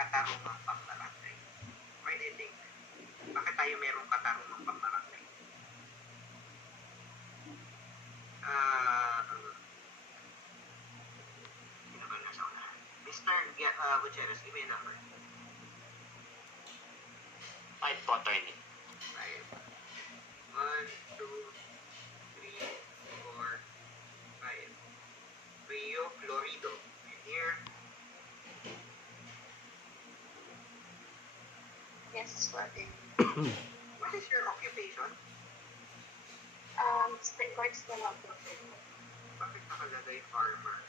katarungang pambarangay? Why do you think? Bakit tayo merong katarungang pambarangay? Sino ba nasa unahan? Mr. Gutierrez, give me a number. 5 po, attorney. 5. 1, 2, 3, 4, 5. Rio Florido. And here, Yes, Father. what is your occupation? Spring courts na lang po. Bakit nakalagay farmer?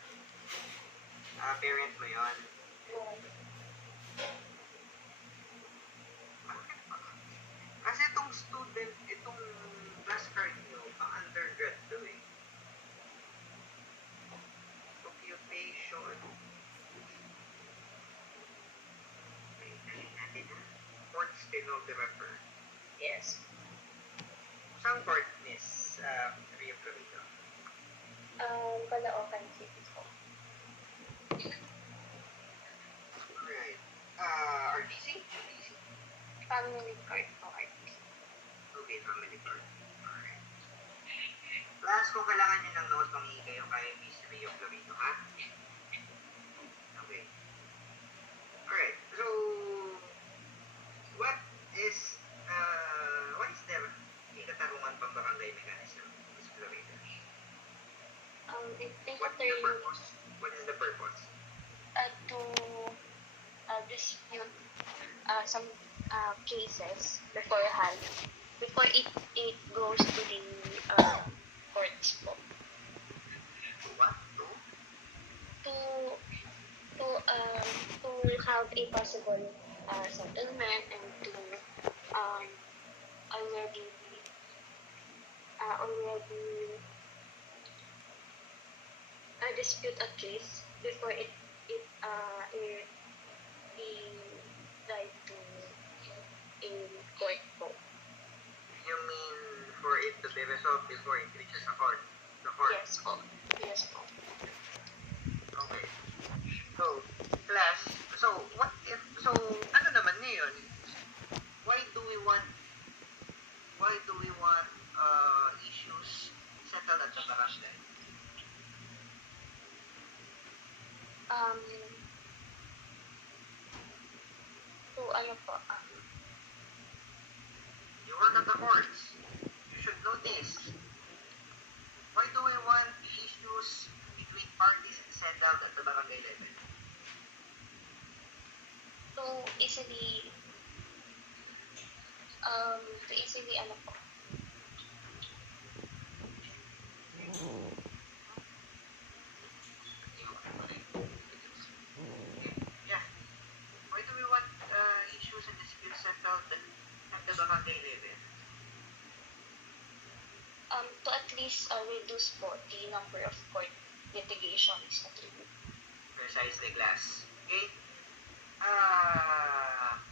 Parent mo yun. Bakit ba? Kasi itong student, itong class card nyo, pang undergrad to eh. Occupation. Okay, dali natin ha. Court stenographer. Yes. Saan court, Miss Rio Florido? Caloocan City po. Alright. RTC? Family court po, RTC. Okay, family court. Alright. Class, kung kailangan nyo ng note, manghingi kayo kay Miss Rio Florido, ha? Okay. Alright. So, what is there a katarungan pambarangay mechanism, Miss Florido? In What is the attorney, purpose? What is the purpose? to dispute some cases beforehand, before it goes to the courts po. What? To have a possible settlement and to already dispute a case before it be tried to in court po. You mean for it to be resolved before it reaches the court? The court? Yes po. Yes po. Okay. So, class, ano naman ngayon? Why do we want issues settled at the barangay? So ano po, You work at the courts. You should know this. Why do we want issues between parties settled at the barangay level? to easily ano po, Yeah. Why do we want issues and disputes settled at the barangay level? to at least reduce po the number of court litigations at least. Precisely, class. Okay?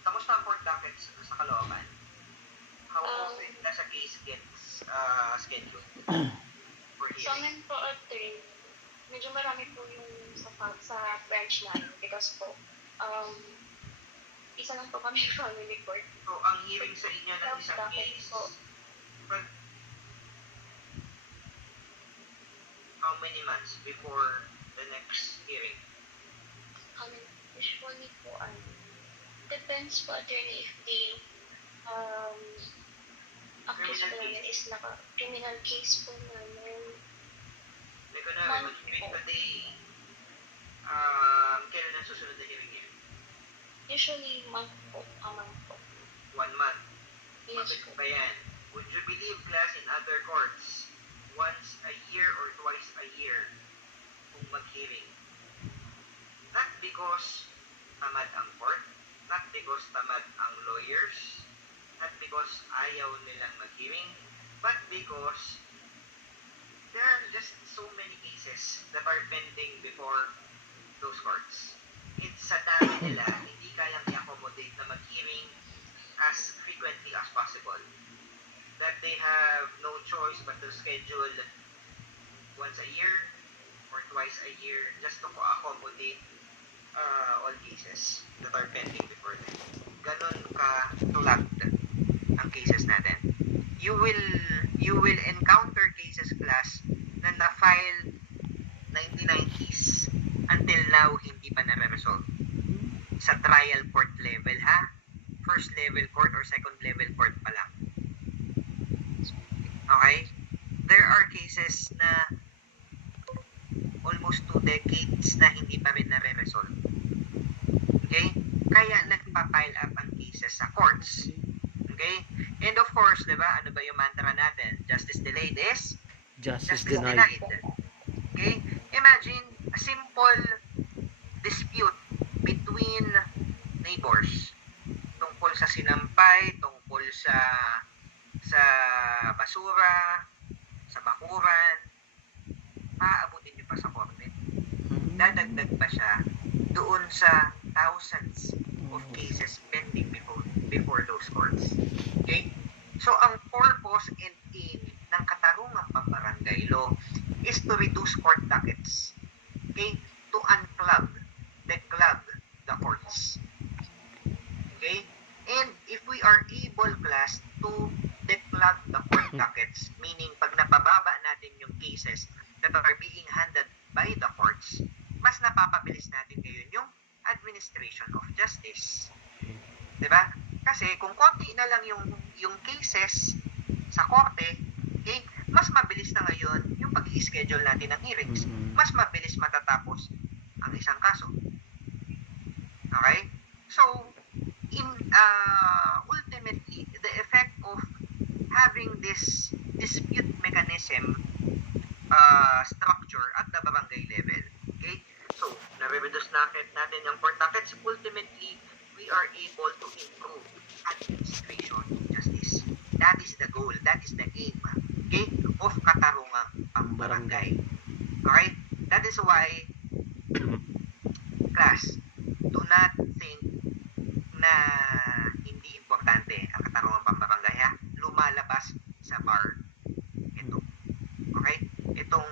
Kamusta ang court dockets sa Caloocan? How often does a case gets scheduled for So hearing? ngayon po medyo marami po yung sa branch namin because po isa lang po kami family court. So, ang hearing sa inyo ng isang Docket case, po. how many months before the next hearing? Usually po depends po attorney if the accused po namin is criminal case po namin. Like, kunwari, mag-hearing today, kailan ang susunod na hearing niya? Usually month po, a month po. 1 month. Yes Mabit po. ba yan? Would you believe, class, in other courts, once a year or twice a year kung mag-hearing? Not because tamad ang court, not because tamad ang lawyers, not because ayaw nilang mag-hearing, but because there are just so many cases that are pending before those courts. It's sa dami nila, hindi kayang i-accommodate na mag-hearing as frequently as possible. That they have no choice but to schedule once a year or twice a year just to accommodate all cases that are pending before them. Ganon ka tuлагd ang cases natin. You will encounter cases, class, na na-file 1990s until now hindi pa na-resolve. Sa trial court level, ha? First level court or second level court pa lang. Okay? There are cases na almost 2 decades na hindi pa rin na-resolve. Okay? Kaya nagpa-pile up ang cases sa courts. Okay? And of course, di ba, ano ba yung mantra natin? Justice delayed is Justice justice denied. denied. Okay? Imagine a simple dispute between neighbors tungkol sa sinampay, tungkol sa basura, sa bakuran, maaabutin niyo pa sa korte. Dadagdag pa siya doon sa thousands of cases pending before those courts. Okay? So, ang purpose and aim ng katarungang pambarangay law is to reduce court dockets. Okay? To declog the courts. Okay? And if we are able, class, to declog the court dockets, meaning pag napababa natin yung cases that are being handled by the courts, mas napapabilis natin ngayon yung administration of justice. Diba? Kasi kung konti na lang yung cases sa korte, okay, mas mabilis na ngayon yung pag-i-schedule natin ng hearings. Mas mabilis matatapos ang isang kaso. Okay? So, ultimately, the effect of having this dispute mechanism structure at the barangay level, okay? So, nare-reduce natin yung court dockets. Ultimately, we are able to improve administration justice. That is the goal. That is the aim, okay, of katarungang pambarangay. Okay? That is why, class, do not think na hindi importante ang katarungang pambarangay, ha? Lumalabas sa bar ito. Okay? Itong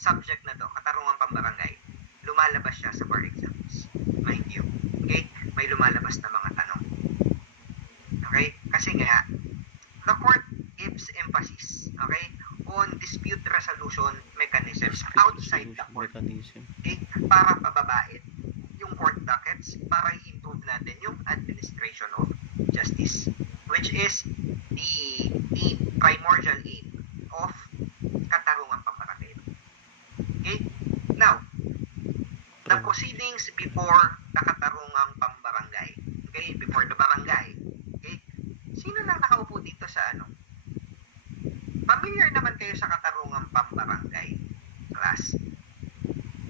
subject na to, katarungang pambarangay, lumalabas siya sa bar exams. Mind you. Okay? May lumalabas na mga tanong. Okay? Kasi nga, the court gives emphasis, okay, on dispute resolution mechanisms outside the court. Okay? Para pababain yung court dockets, para i-improve natin yung administration of justice, which is the primordial aim of katarungang pambarangay. Okay? Now, the proceedings before the katarungang pambarangay, okay, before the barangay, okay, sino lang nakaupo dito sa ano? Familiar naman kayo sa katarungang pambarangay, class?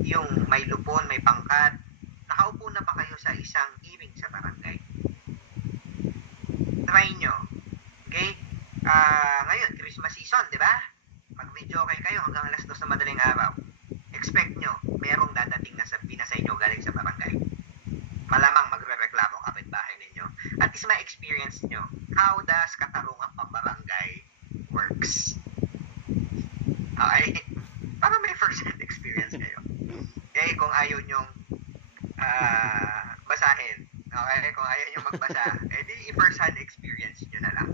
Yung may lupon, may pangkat, nakaupo na ba kayo sa isang hearing sa barangay? Try nyo. Okay? Ngayon, Christmas season, di ba? Mag-video kayo hanggang alas 2 na madaling araw. Expect nyo, merong dadating na sabihin na sa inyo galing sa barangay. Malamang magre-reklamo kapitbahay ninyo. At least ma-experience nyo, how does katarungang pambarangay works? Okay? Para may first-hand experience kayo. Okay? Kung ayaw nyong basahin, okay? Kung ayaw nyong magbasa, edi first-hand experience nyo na lang.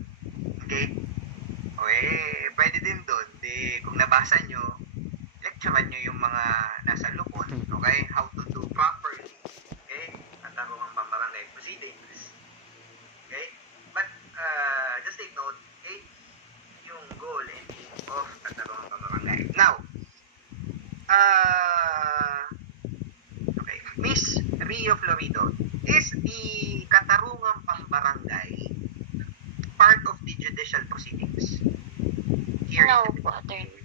Okay? Okay, pwede din doon. Kung nabasa nyo, lecturean nyo yung mga nasa lupon, okay? How to do properly, okay? Katarungang pambarangay proceedings. Okay? But, just take note, okay? Yung goal and aim of katarungang pambarangay. Now, okay, Miss Rio Florido, is the katarungang pambarangay part of the judicial proceedings here No in the po, attorney.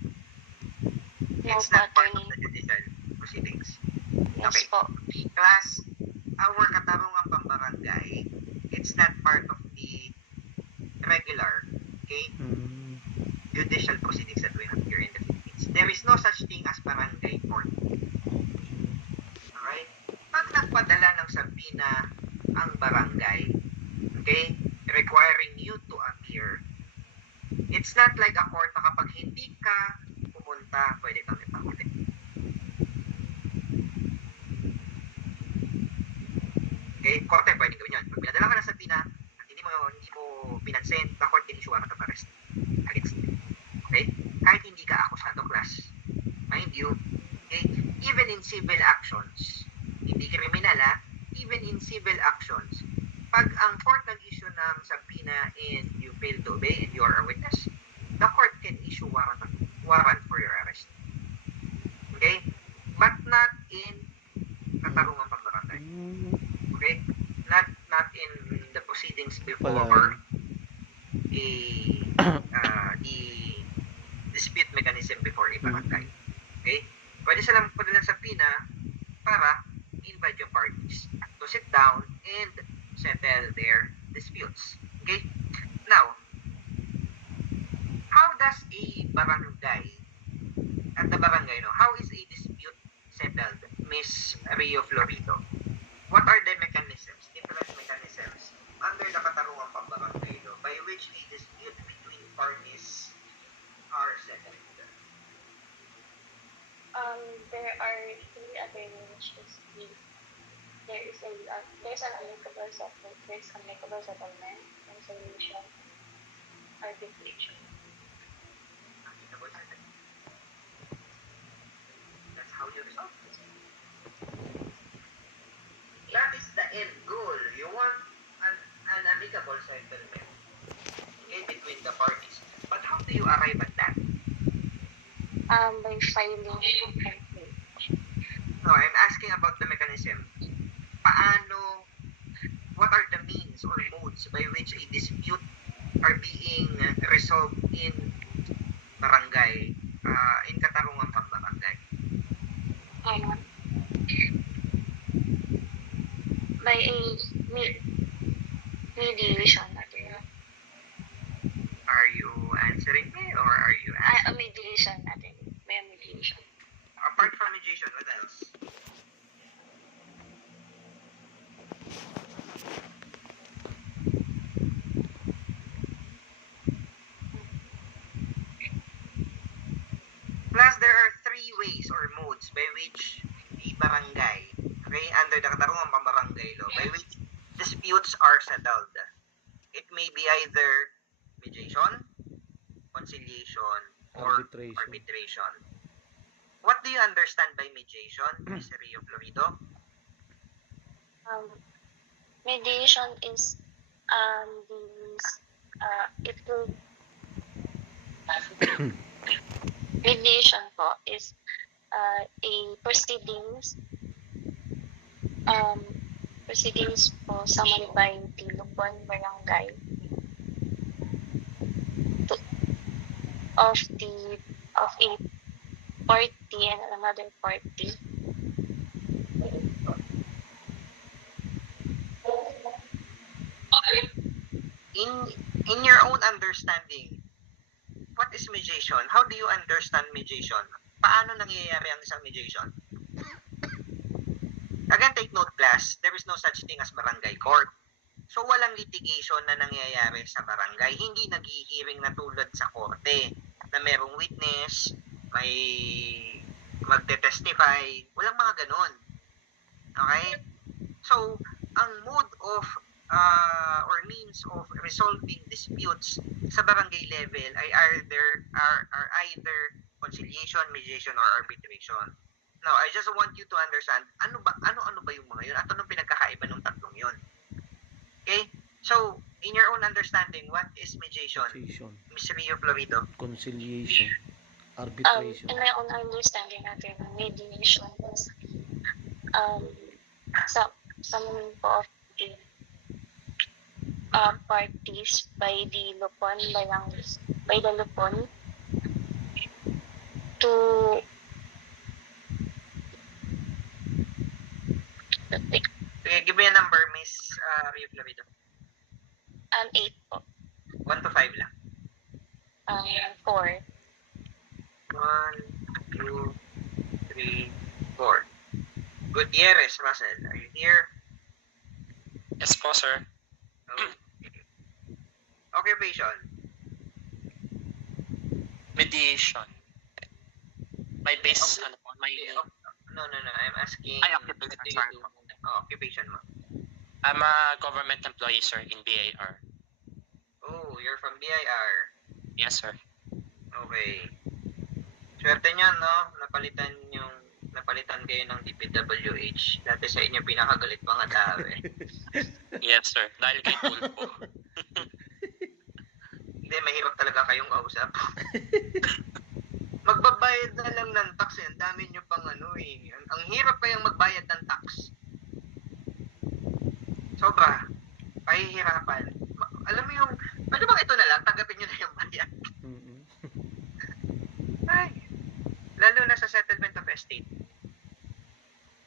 No It's po, not part of attorney. the judicial proceedings. Yes Okay. po. Class, our katarungang pambarangay, it's not part of the regular, okay, judicial proceedings that we have here in the Philippines. There is no such thing as barangay court. Alright? Pag nagpadala ng sabina ang barangay, okay, requiring you to appear, it's not like a court na kapag hindi ka pumunta, pwede kang ipahuli. Okay? Korte, pwedeng gawin yun. Pag pinadala ka na sa PINA at hindi mo pinansin, the court can issue warrant of arrest against you. Okay? Kahit hindi ka akusado, class. Mind you, okay? Even in civil actions, hindi criminal even in civil actions, pag ang court nag-issue ng subpoena and you fail to obey and you are a witness, the court can issue warrant for your arrest. Okay? But not in katarungan pambarangay. Okay? Not in the proceedings before the dispute mechanism before a barangay. Okay? Pwede silang padala sa PINA para invite yung parties to sit down and settle their disputes. Okay? Now, how does a barangay, at the barangay, how is a dispute settled, Miss Rio Florido? What are the mechanisms, different mechanisms, under the Katarungan Pambarangay Law by which a dispute between parties are settled? There are three other ways. There's an amicable settlement, conciliation, arbitration. Amicable settlement. That's how you resolve this. That is the end goal. You want an amicable settlement between the parties. But how do you arrive at that? By filing a complaint. No, I'm asking about the mechanism. Paano, what are the means or modes by which a dispute are being resolved in barangay, in Katarungan Pambarangay? By a mediation. Are you answering me or are you asking? Mediation natin. May mediation. Apart from mediation, what else? Plus, there are three ways or modes by which a barangay, okay, under the Katarungan Pambarangay Law, by which disputes are settled. It may be either mediation, conciliation, or arbitration. What do you understand by mediation, Ms. Rio Florido? Mediation is it will mediation po is a proceedings po summoned by the Lupon Barangay of a party and another party. In your own understanding, what is mediation? How do you understand mediation? Paano nangyayari ang isang mediation? Again, take note class, there is no such thing as barangay court. So, walang litigation na nangyayari sa barangay. Hindi nag-hearing na tulad sa korte na merong witness, may magte-testify. Walang mga ganun. Okay? So, ang mode of or means of resolving disputes sa barangay level ay either conciliation, mediation, or arbitration. Now, I just want you to understand ano ba yung mga yun at anong pinagkakaiba ng tatlong yun. Okay? So, in your own understanding, what is mediation? Ms. Rio Florido? Conciliation. Arbitration. In my own understanding natin, mediation is summoning po of the parties by the Lupon to Okay, give me a number, Miss Rio Florido. 8 po. 1 to 5 lang. 4. 1, 2, 3, 4. Gutierrez, Russell, are you here? Yes po, sir. Okay. Occupation. Mediation. My base, Okay. my... No. I'm asking. Ay, occupation, what do you sorry do? po. Occupation mo. I'm a government employee, sir, in BAR. Oh, you're from BIR. Yes, sir. Okay. Swerte niyan, no? Napalitan kayo ng DPWH. Dati sa inyo pinakagalit mga tao eh. Yes, sir. Dahil kay Tulpo. Hindi, mahirap talaga kayong kausap. Magbabayad na lang ng tax eh. Ang dami nyo pang ano eh. Ang hirap kayang magbayad ng tax. Sobra. Pahihirapan. Alam mo yung, pwede bang ito na lang? Tanggapin nyo na yung bayad. Mm-mm. Ay. Lalo na sa settlement of estate.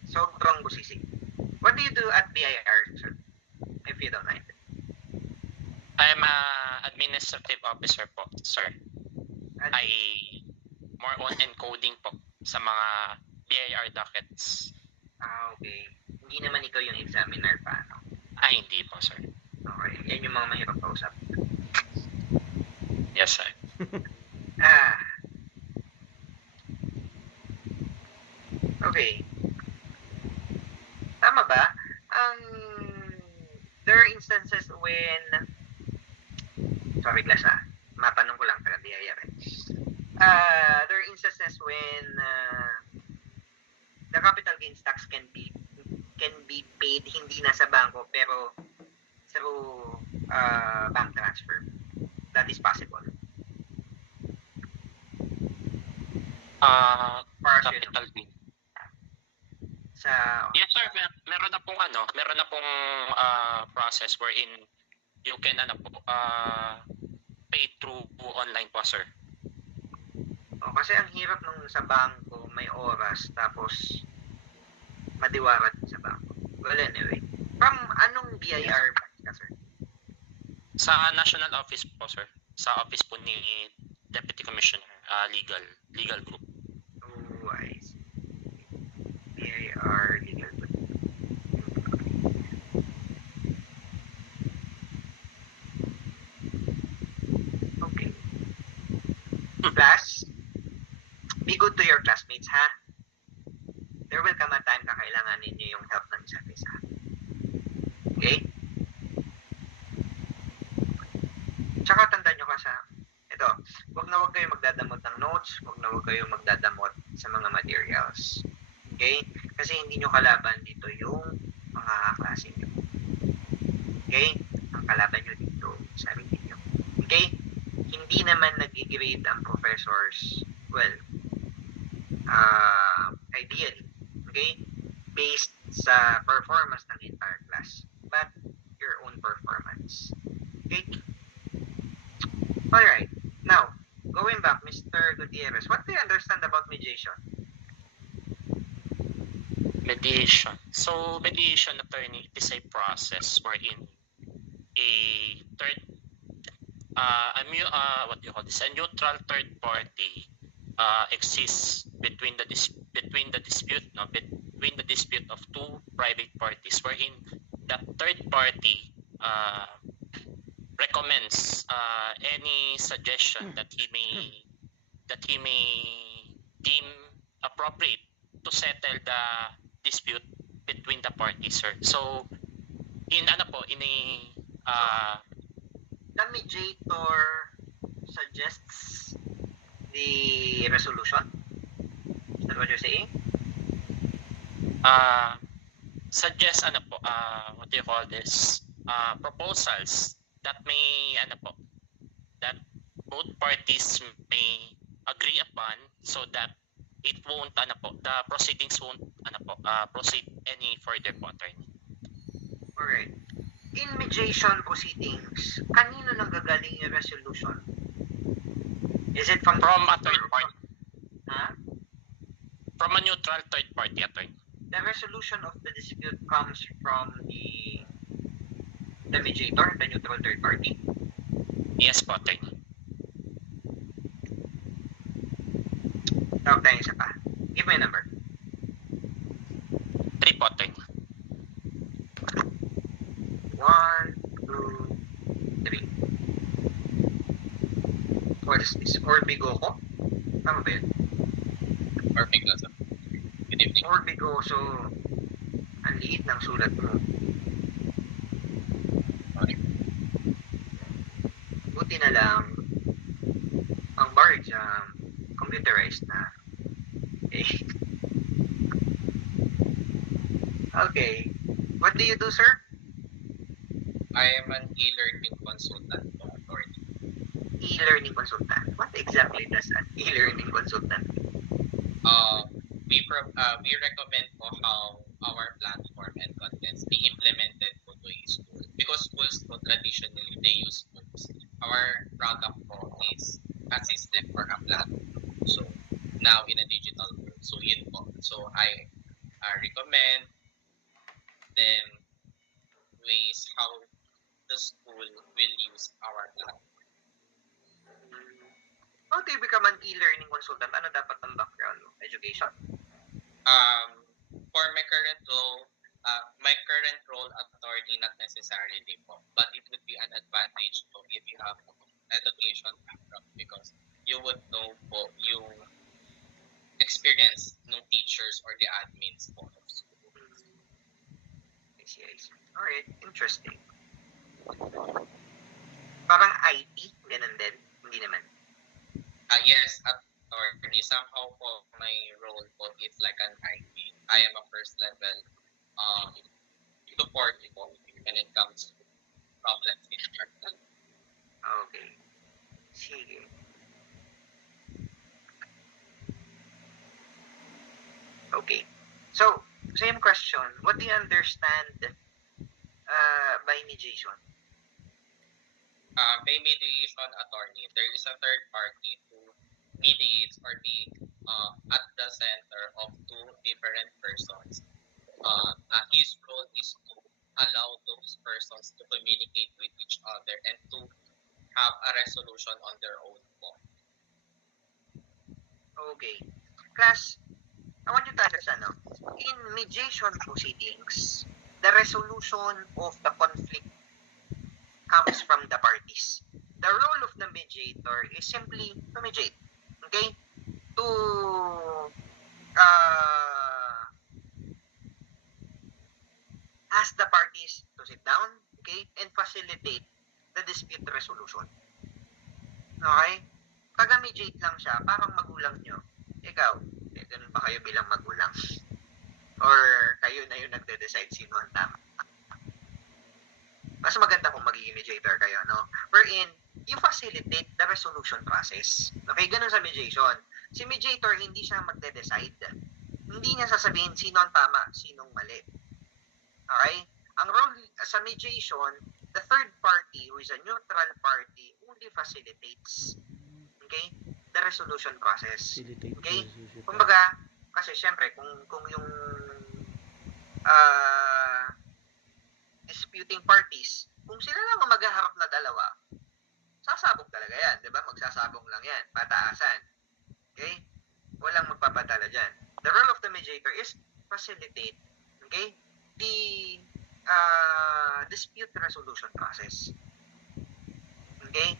Sobrang busisi. What do you do at BIR, sir? If you don't mind. I'm a administrative officer po, sir. I more on encoding po sa mga BIR dockets. Okay. Hindi naman ikaw yung examiner pa, no? Ay, hindi po, sir. Okay. Yan yung mga mahirap kausap. Yes, sir. Ah. Okay. Tama ba? There are instances when... Sorry, Glass, matanong ko lang, pero di ayari. There are instances when the capital gains tax can be paid hindi na sa bangko pero through bank transfer. That is possible. Para sa Capital gain. sa Yes, sir. Meron na pong process wherein you can pay through online po, sir. kasi ang hirap nung sa bangko may oras tapos madiwarat sa bangko. Well, anyway. From anong BIR ka, sir? Sa national office po, sir. Sa office po ni Deputy Commissioner, legal group. Oh, I see. BIR legal group. Okay. Class, be good to your classmates, ha? There will come a time na kailangan ninyo yung help ng isa't isa. Okay? Tsaka tandaan nyo ito, wag kayo magdadamot ng notes, wag kayo magdadamot sa mga materials. Okay? Kasi hindi nyo kalaban dito yung mga kaklase nyo. Okay? Ang kalaban nyo dito, sarili nyo. Okay? Hindi naman nag-grade ang professors, well, ideally, okay? Based sa performance ng entire class, but your own performance. Okay? Alright. Now, going back, Mr. Gutierrez, what do you understand about mediation? Mediation. So, mediation, attorney, it is a process wherein a third, a neutral third party exists between the dispute of two private parties, wherein the third party recommends any suggestion that he may deem appropriate to settle the dispute between the parties, sir. So the mediator suggests the resolution. Is that what you're saying? Suggest proposals that may that both parties may agree upon so that it won't the proceedings won't proceed any further po, attorney. Alright. In mediation proceedings, kanino nang gagaling yung resolution? Is it from a third party? Huh? From a neutral third party, attorney. The resolution of the dispute comes from the mediator, the neutral third party? Yes po, attorney. Tawag tayo isa pa. Give me a number. 3 po, attorney. 1, 2, 3. What is this? Orbigoso? Tama ba yun? Orbigoso. Good evening. Orbigoso. Ang liit ng sulat mo. buti na lang ang bar exam computerized na. Okay. Okay. What do you do, sir? I am an e-learning consultant po, attorney. E-learning consultant. What exactly does an e-learning consultant do? We recommend po how our platform and contents be implemented po to a school. Because schools po traditionally they use books. Our product po is a system or a platform. So now in a digital world. So yun po. So I recommend them ways how the school will use our platform. How do you become an e-learning consultant? Ano dapat ang background mo? Education? For my current role attorney, not necessarily po, but it would be an advantage po if you have education background because you would know po yung experience ng teachers or the admins po of school. I see. Alright, interesting. Parang IT, ganun din? Hindi naman. Yes, attorney. Somehow po, my role po is like an IT. I am a first level support po when it comes to problems in our Okay. Sige. Okay. So, same question. What do you understand by mediation? By mediation attorney, there is a third party who mediates or be at the center of two different persons. His role is to allow those persons to communicate with each other and to have a resolution on their own form. Okay. Class, I want you to understand, no? In mediation proceedings, the resolution of the conflict comes from the parties. The role of the mediator is simply to mediate. Okay? To ask the parties to sit down, okay, and facilitate the dispute resolution. Okay? Taga-mediate lang siya, parang magulang nyo. Ikaw, ganun ba kayo bilang magulang? Or kayo na yung nagde-decide sino ang tama? Mas maganda kung magiging mediator kayo, no? Wherein, you facilitate the resolution process. Okay, ganun sa mediation. Si mediator, hindi siya magde-decide. Hindi niya sasabihin sino ang tama, sinong mali. Okay? Ang role sa mediation, the third party, who is a neutral party, only facilitates, okay, the resolution process. Okay? Kumbaga, kasi syempre, kung yung disputing parties, kung sila lang ang maghaharap na dalawa, sasabog talaga yan, di ba? Magsasabong lang yan, pataasan. Okay? Walang magpapadala dyan. The role of the mediator is facilitate, okay, the dispute resolution process. Okay?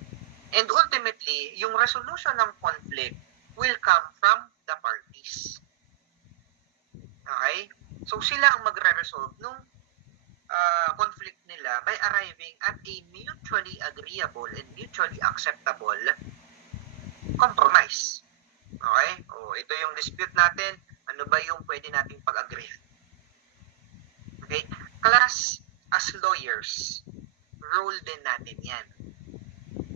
And ultimately, yung resolution ng conflict will come from the parties. Okay? So, sila ang magre-resolve nung conflict nila by arriving at a mutually agreeable and mutually acceptable compromise. Okay? O, ito yung dispute natin. Ano ba yung pwede nating pag-agree? Okay? Class, as lawyers, role din natin yan.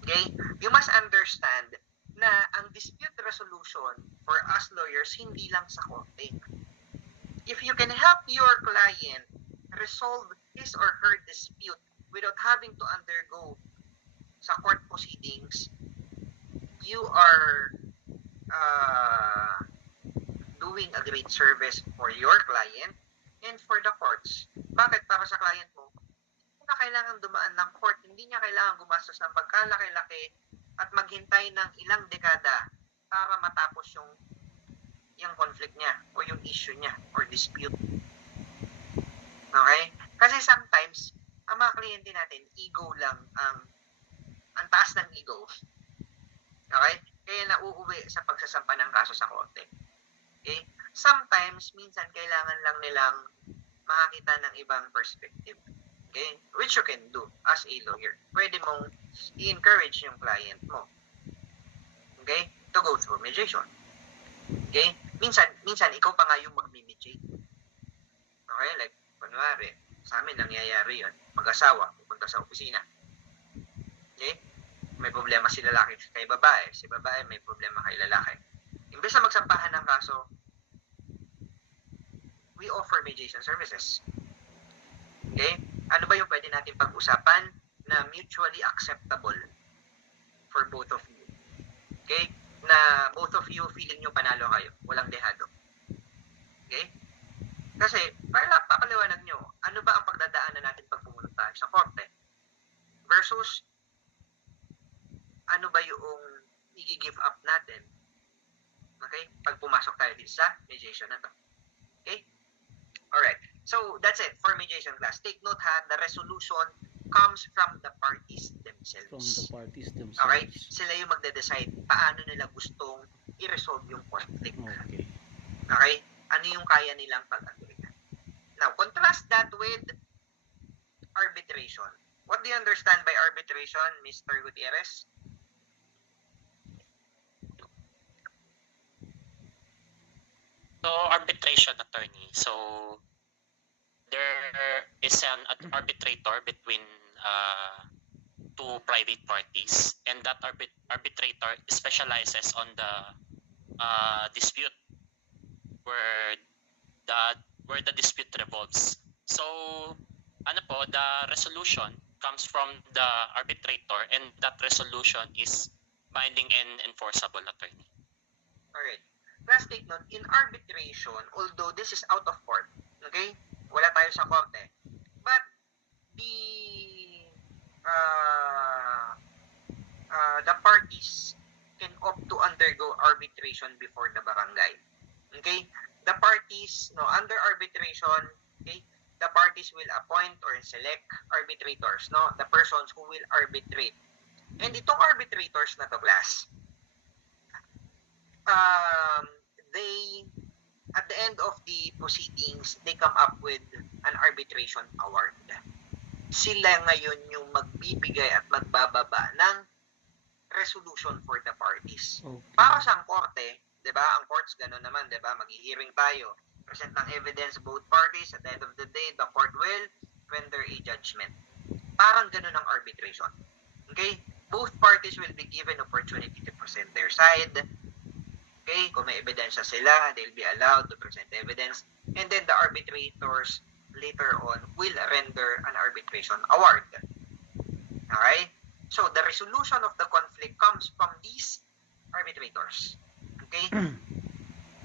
Okay? You must understand na ang dispute resolution for us lawyers, hindi lang sa korte. If you can help your client resolve his or her dispute without having to undergo sa court proceedings, you are doing a great service for your client and for the courts. Bakit? Para sa client mo, hindi na kailangan dumaan ng court, hindi niya kailangan gumastos ng pagkalaki-laki at maghintay ng ilang dekada para matapos yung conflict niya o yung issue niya or dispute. Okay? Kasi sometimes, ang mga kliyente natin, ego lang ang taas ng ego. Okay? Kaya nauuwi sa pagsasampa ng kaso sa korte. Okay? Sometimes, minsan, kailangan lang nilang makakita ng ibang perspective. Okay? Which you can do as a lawyer. Pwede mong i-encourage yung client mo. Okay? To go through mediation. Okay? Minsan ikaw pa nga yung mag-mediate. Okay? Like, kunwari, sa amin nangyayari yun. Mag-asawa, pupunta sa opisina. Okay? May problema si lalaki kay babae. Si babae may problema kay lalaki. Imbes na magsampahan ng kaso, we offer mediation services. Okay? Ano ba yung pwede natin pag-usapan na mutually acceptable for both of you? Okay? Na both of you feeling nyo panalo kayo. Walang dehado. Okay? Kasi, para papaliwanag nyo, ano ba ang pagdadaanan natin pag pumunta tayo sa korte? Versus, ano ba yung i-give up natin? Okay? Pag pumasok tayo dito sa mediation na to. Okay? Alright. So, that's it for mediation class. Take note ha, the resolution comes from the parties themselves. From the parties themselves. Okay? Sila yung magde-decide paano nila gustong i-resolve yung conflict. Okay. Okay? Ano yung kaya nilang pag-agreean. Now, contrast that with arbitration. What do you understand by arbitration, Mr. Gutierrez? So, arbitration, attorney. So, there is an arbitrator between two private parties, and that arbitrator specializes on the dispute where the dispute revolves. So, ano po, the resolution comes from the arbitrator, and that resolution is binding and enforceable, attorney. Alright. Class, take note, in arbitration, although this is out of court, okay? Wala tayo sa korte. But, the parties can opt to undergo arbitration before the barangay. Okay? The parties, under arbitration, okay, the parties will appoint or select arbitrators, the persons who will arbitrate. And itong arbitrators na to, class, they, at the end of the proceedings, they come up with an arbitration award. Sila ngayon yung magbibigay at magbababa ng resolution for the parties. Okay. Para sa korte, 'di ba? Ang courts gano'n naman, 'di ba? Maghi-hearing tayo, present ng evidence both parties, at the end of the day, the court will render a judgment. Parang gano'n ang arbitration. Okay? Both parties will be given opportunity to present their side. Okay, kung may ebidensya sila, they'll be allowed to present evidence. And then the arbitrators later on will render an arbitration award. Okay? So the resolution of the conflict comes from these arbitrators. Okay?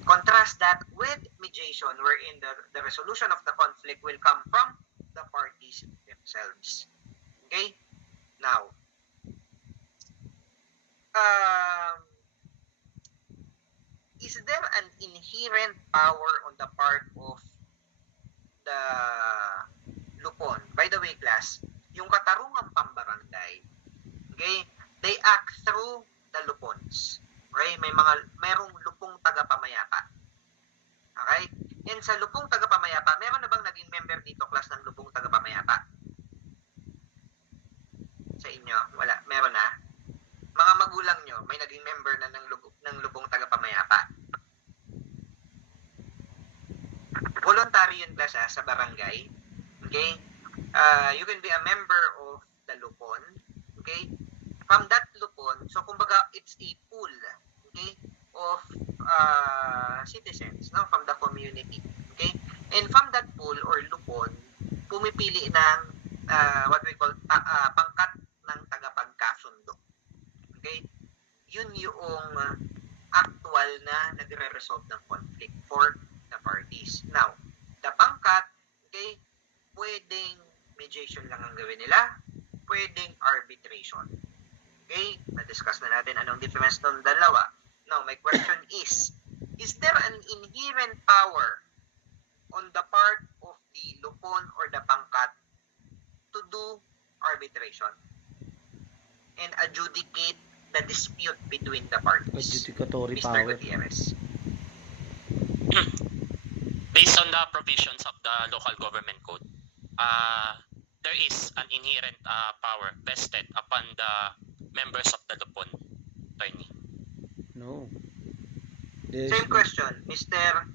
Contrast that with mediation, wherein the resolution of the conflict will come from the parties themselves. Okay? Now, is there an inherent power on the part of the lupon? By the way, class, yung katarungang pambarangay, okay, they act through the lupons. Okay? Merong lupong tagapamayapa. Okay? And sa lupong tagapamayapa, meron na bang naging member dito, class, ng lupong tagapamayapa? Sa inyo? Wala. Meron na? Mga magulang nyo, may naging member na ng lubong tagapamayapa. Voluntary yun, class, sa barangay. Okay? You can be a member of the lupon. Okay? From that lupon, so kumbaga, it's a pool, okay, of citizens, from the community. Okay? And from that pool or lupon, pumipili ng what we call pangkat ng tagapagkasundo. Okay? Yun yung actual na nagre-resolve ng conflict for the parties. Now, the pangkat, okay, pwedeng mediation lang ang gawin nila, pwedeng arbitration. Okay? Na-discuss na natin anong difference ng dalawa. Now, my question is there an inherent power on the part of the lupon or the pangkat to do arbitration and adjudicate the dispute between the parties? Adjudicatory Mr. power. Gutierrez. Based on the provisions of the local government code, there is an inherent power vested upon the members of the Lupon, attorney. No. There's Same no, question, Mr.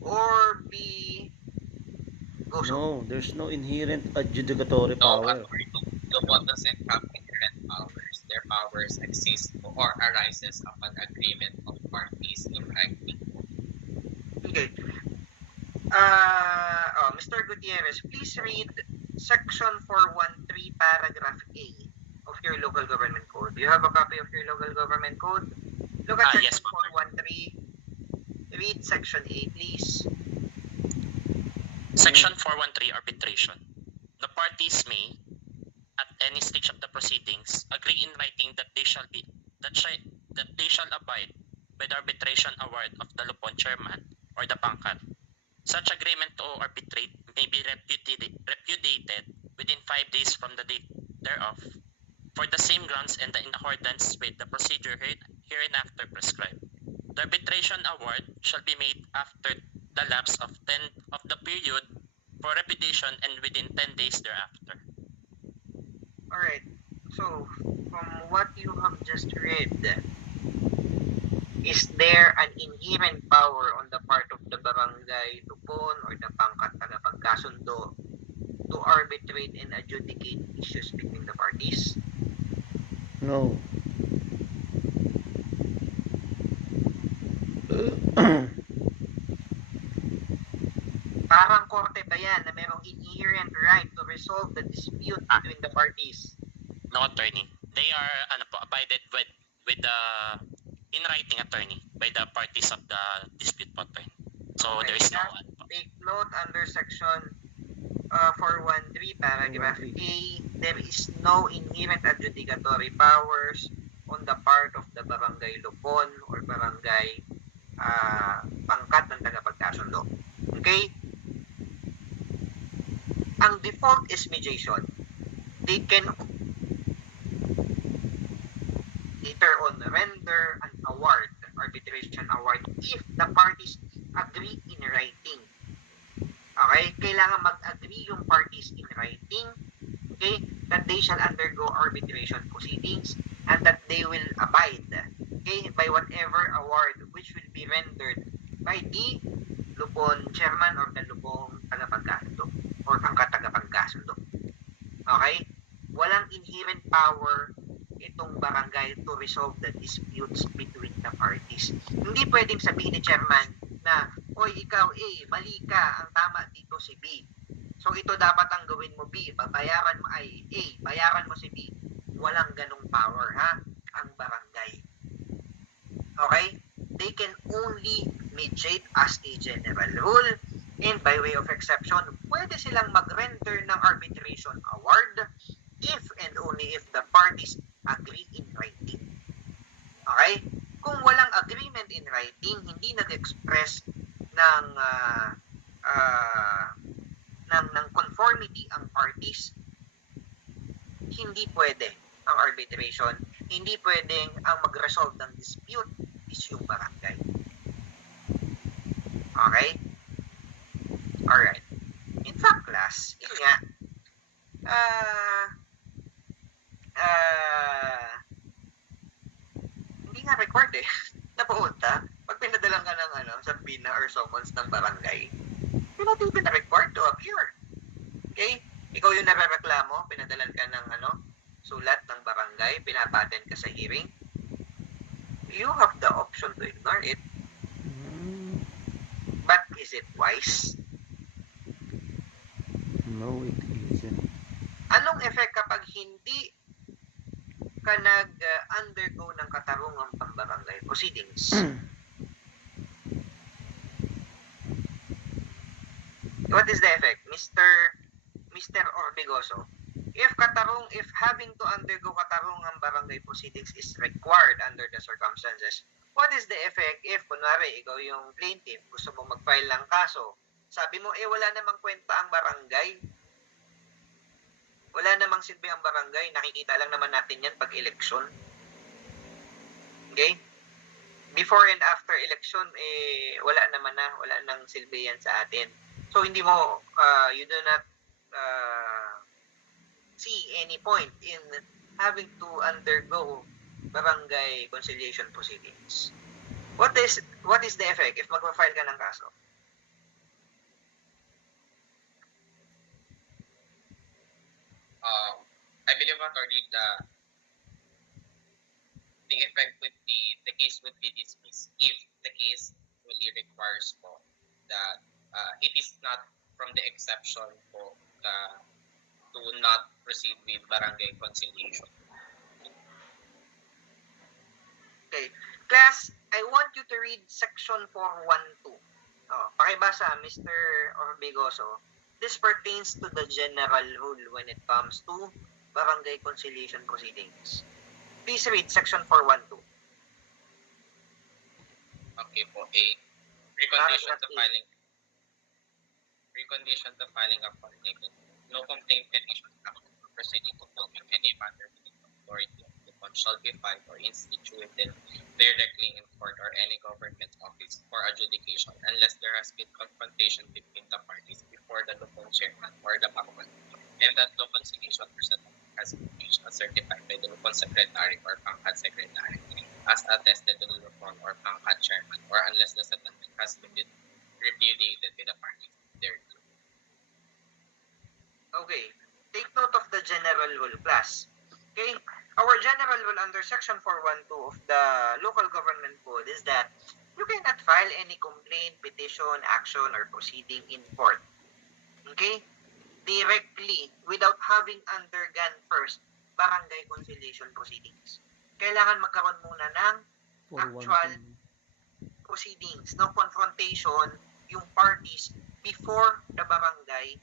Orbi Goso. no, there's no inherent adjudicatory No, power. Lupon doesn't have inherent powers. Their powers exist or arises upon agreement of parties in writing. Okay. Mr. Gutierrez, please read section 413, paragraph A of your local government code. Do you have a copy of your local government code? Look at Yes, section 413. Read section A, please. Section 413, arbitration. The parties may, at any stage of the proceedings, agree in writing that they shall abide by the arbitration award of the Lupon chairman or the pangkat. Such agreement to arbitrate may be repudiated within 5 days from the date thereof, for the same grounds and in accordance with the procedure hereinafter prescribed. The arbitration award shall be made after the lapse of the period for repudiation and within 10 days thereafter. Alright. So, from what you have just read, is there an inherent power on the part of the barangay Lupon or the pangkat tagapagkasundo to arbitrate and adjudicate issues between the parties? No. Parang korte ba yan na merong inherent right to resolve the dispute between the parties? No, attorney. They are abided with the in writing, attorney, by the parties of the dispute po, attorney. So Okay, there is no take note under section 413, paragraph 413. A, there is no inherent adjudicatory powers on the part of the barangay Lupon or barangay pangkat ng tagapagkasundo. Okay? Ang default is mediation. They can later on render an award, arbitration award, if the parties agree in writing. Okay? Kailangan mag-agree yung parties in writing, okay, that they shall undergo arbitration proceedings and that they will abide, okay, by whatever award which will be rendered by the Lupon chairman or the Lupon tagapagkasundo or ang katagapagkasundo. Okay? Walang inherent power itong barangay to resolve the disputes between the parties. Hindi pwedeng sabihin ni chairman na, oy, ikaw A, mali ka, ang tama dito si B. So ito dapat ang gawin mo B, babayaran mo ay A, bayaran mo si B. Walang ganong power, ha? Ang barangay. Okay? They can only mediate as a general rule, and by way of exception, pwede silang mag-render ng arbitration award if and only if the parties agree in writing. Okay? Kung walang agreement in writing, hindi nag-express ng conformity ang parties, hindi pwede ang arbitration, hindi pwedeng ang mag-resolve ng dispute is yung barangay. Okay? Alright. In fact, class, yun nga, hindi nga record eh. Napunta, pag pinadalang ka ng sabina or summons ng barangay, you're not even required to appear. Okay? Ikaw yung narareklamo, pinadalan ka ng sulat ng barangay, pinapaten ka sa hearing, you have the option to ignore it. But is it wise? No, it isn't. Anong effect kapag hindi ka nag-undergo ng katarungang pambarangay proceedings? What is the effect, Mr. Orbigoso? If having to undergo katarungang barangay proceedings is required under the circumstances, what is the effect if, kunwari, ikaw yung plaintiff, gusto mo mag-file ng kaso, sabi mo, wala namang kwenta ang barangay, wala namang silbi ang barangay, nakikita lang naman natin yan pag election. Okay? Before and after election, wala nang silbi yan sa atin. So, hindi mo, you do not see any point in having to undergo barangay conciliation proceedings. What is the effect if magpa-file ka ng kaso? I believe attorney the effect would be the case would be dismissed if the case really requires po that it is not from the exception po to not proceed with barangay conciliation. Okay. Class, I want you to read section 412. Pakibasa, Mr. Orbigoso. This pertains to the general rule when it comes to barangay conciliation proceedings. Please read section 412. Okay po. Precondition to filing a complaint. No complaint petition action or proceeding to fulfill any matter within the authority of the court shall be filed or instituted directly in court or any government office for adjudication unless there has been confrontation between the parties before the Lupon chairman or the Pangkat, and that no conciliation or settlement has been reached as certified by the Lupon secretary or Pangkat secretary as attested to the Lupon or Pangkat chairman, or unless the settlement has been repudiated by the parties thereto. Okay. Take note of the general rule, class. Okay? Our general rule under section 412 of the local government code is that you cannot file any complaint, petition, action, or proceeding in court. Okay? Directly, without having undergone first barangay conciliation proceedings. Kailangan magkaroon muna ng actual proceedings, no confrontation, yung parties before the barangay,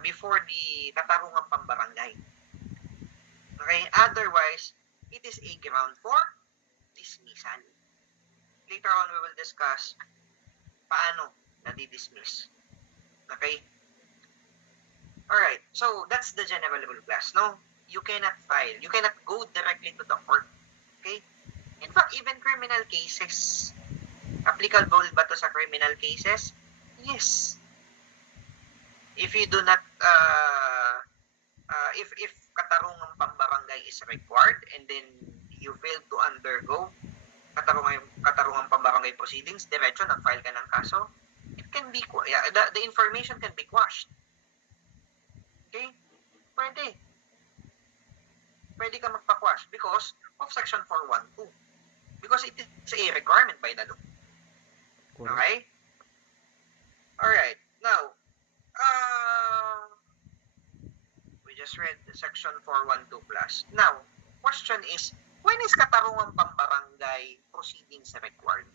before the katarungang pambarangay. Okay? Otherwise, it is a ground for dismissal. Later on, we will discuss paano nadi-dismiss. Okay? Alright, so that's the general rule, class, no? You cannot file. You cannot go directly to the court. Okay? In fact, even criminal cases, applicable ba to sa criminal cases? Yes. If you do not, if katarungang pambarangay is required and then you fail to undergo katarungang pambarangay proceedings, diretso nag-file ka ng kaso, it can be, the information can be quashed. Okay? Pwede ka magpa-quash because of section 412. Because it is a requirement by the law. Okay? Alright. Now, we just read the section 412 plus. Now, question is, when is katarungang pambarangay proceedings required?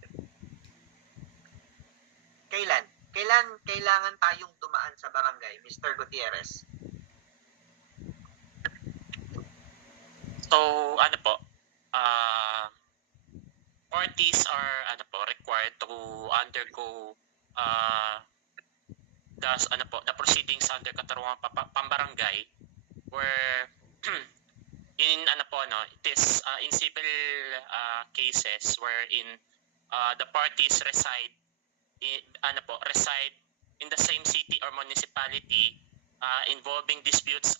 Kailan? Kailangan tayong dumaan sa barangay, Mr. Gutierrez? So, parties are required to undergo the proceedings under katarungang pambarangay where it is in civil cases wherein the parties reside in the same city or municipality, involving disputes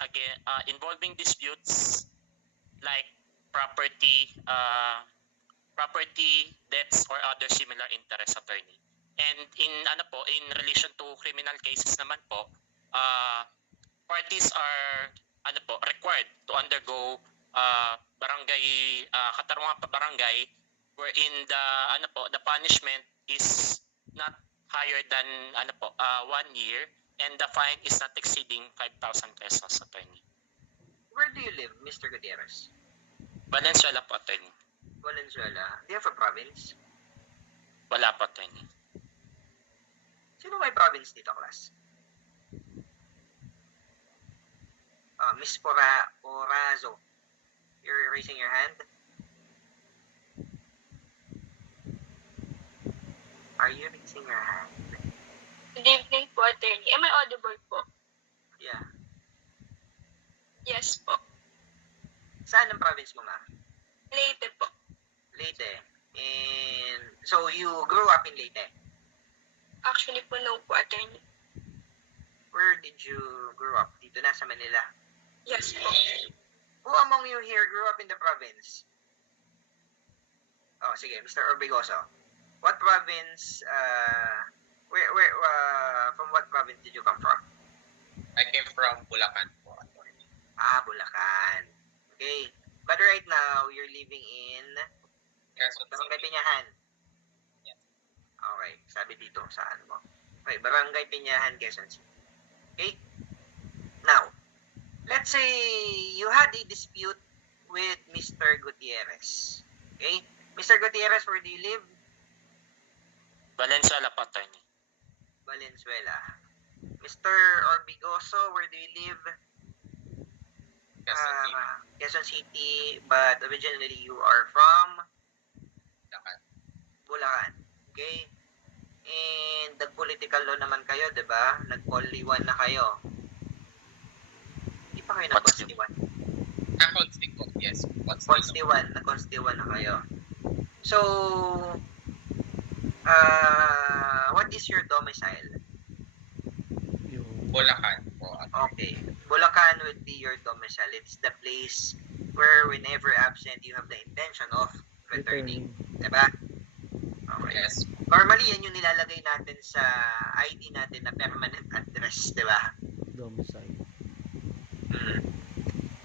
like property, debts, or other similar interest, attorney. And in relation to criminal cases naman po, parties are required to undergo katarungang barangay wherein the punishment is not higher than 1 year and the fine is not exceeding 5,000 pesos, attorney. Where do you live, Mr. Gutierrez? Valenzuela po, attorney. Valenzuela. Do you have a province? Wala po, attorney. Sino may province dito, class? Miss Orazo. You're raising your hand? Are you raising your hand? Good evening po, attorney. Am I audible po? Yeah. Yes po. Saan ang province mo, ma'am? Leyte po. Leyte. And so you grew up in Leyte? Actually po, no po, attorney. where did you grow up? Dito na sa Manila. Yes po. Who among you here grew up in the province? Oh, sige, Mr. Orbigoso. What province, from what province did you come from? I came from Bulacan po. Attorney. Bulacan. Okay. But right now, you're living in Quezon Barangay City. Piñahan. Yes. Okay. Sabi dito, saan mo? Okay, Barangay Piñahan, Quezon City. Okay? Now, let's say you had a dispute with Mr. Gutierrez. Okay? Mr. Gutierrez, where do you live? Valenzuela po, attorney. Valenzuela. Mr. Orbigoso, where do you live? Quezon City. Quezon City, but originally you are from Bulacan. Bulacan. Okay? And nag-political law naman kayo, di ba? Nag-Poly 1 na kayo. Hindi pa kayo nag-Consti 1. Consti po, yes. Consti 1. Nag-Consti 1 na kayo. So, what is your domicile? Yung Bulacan po. Okay. Bulacan would be your domicile. It's the place where whenever absent, you have the intention of returning. Diba? Okay. Yes. Normally, yan yung nilalagay natin sa ID natin na permanent address, diba? domicile.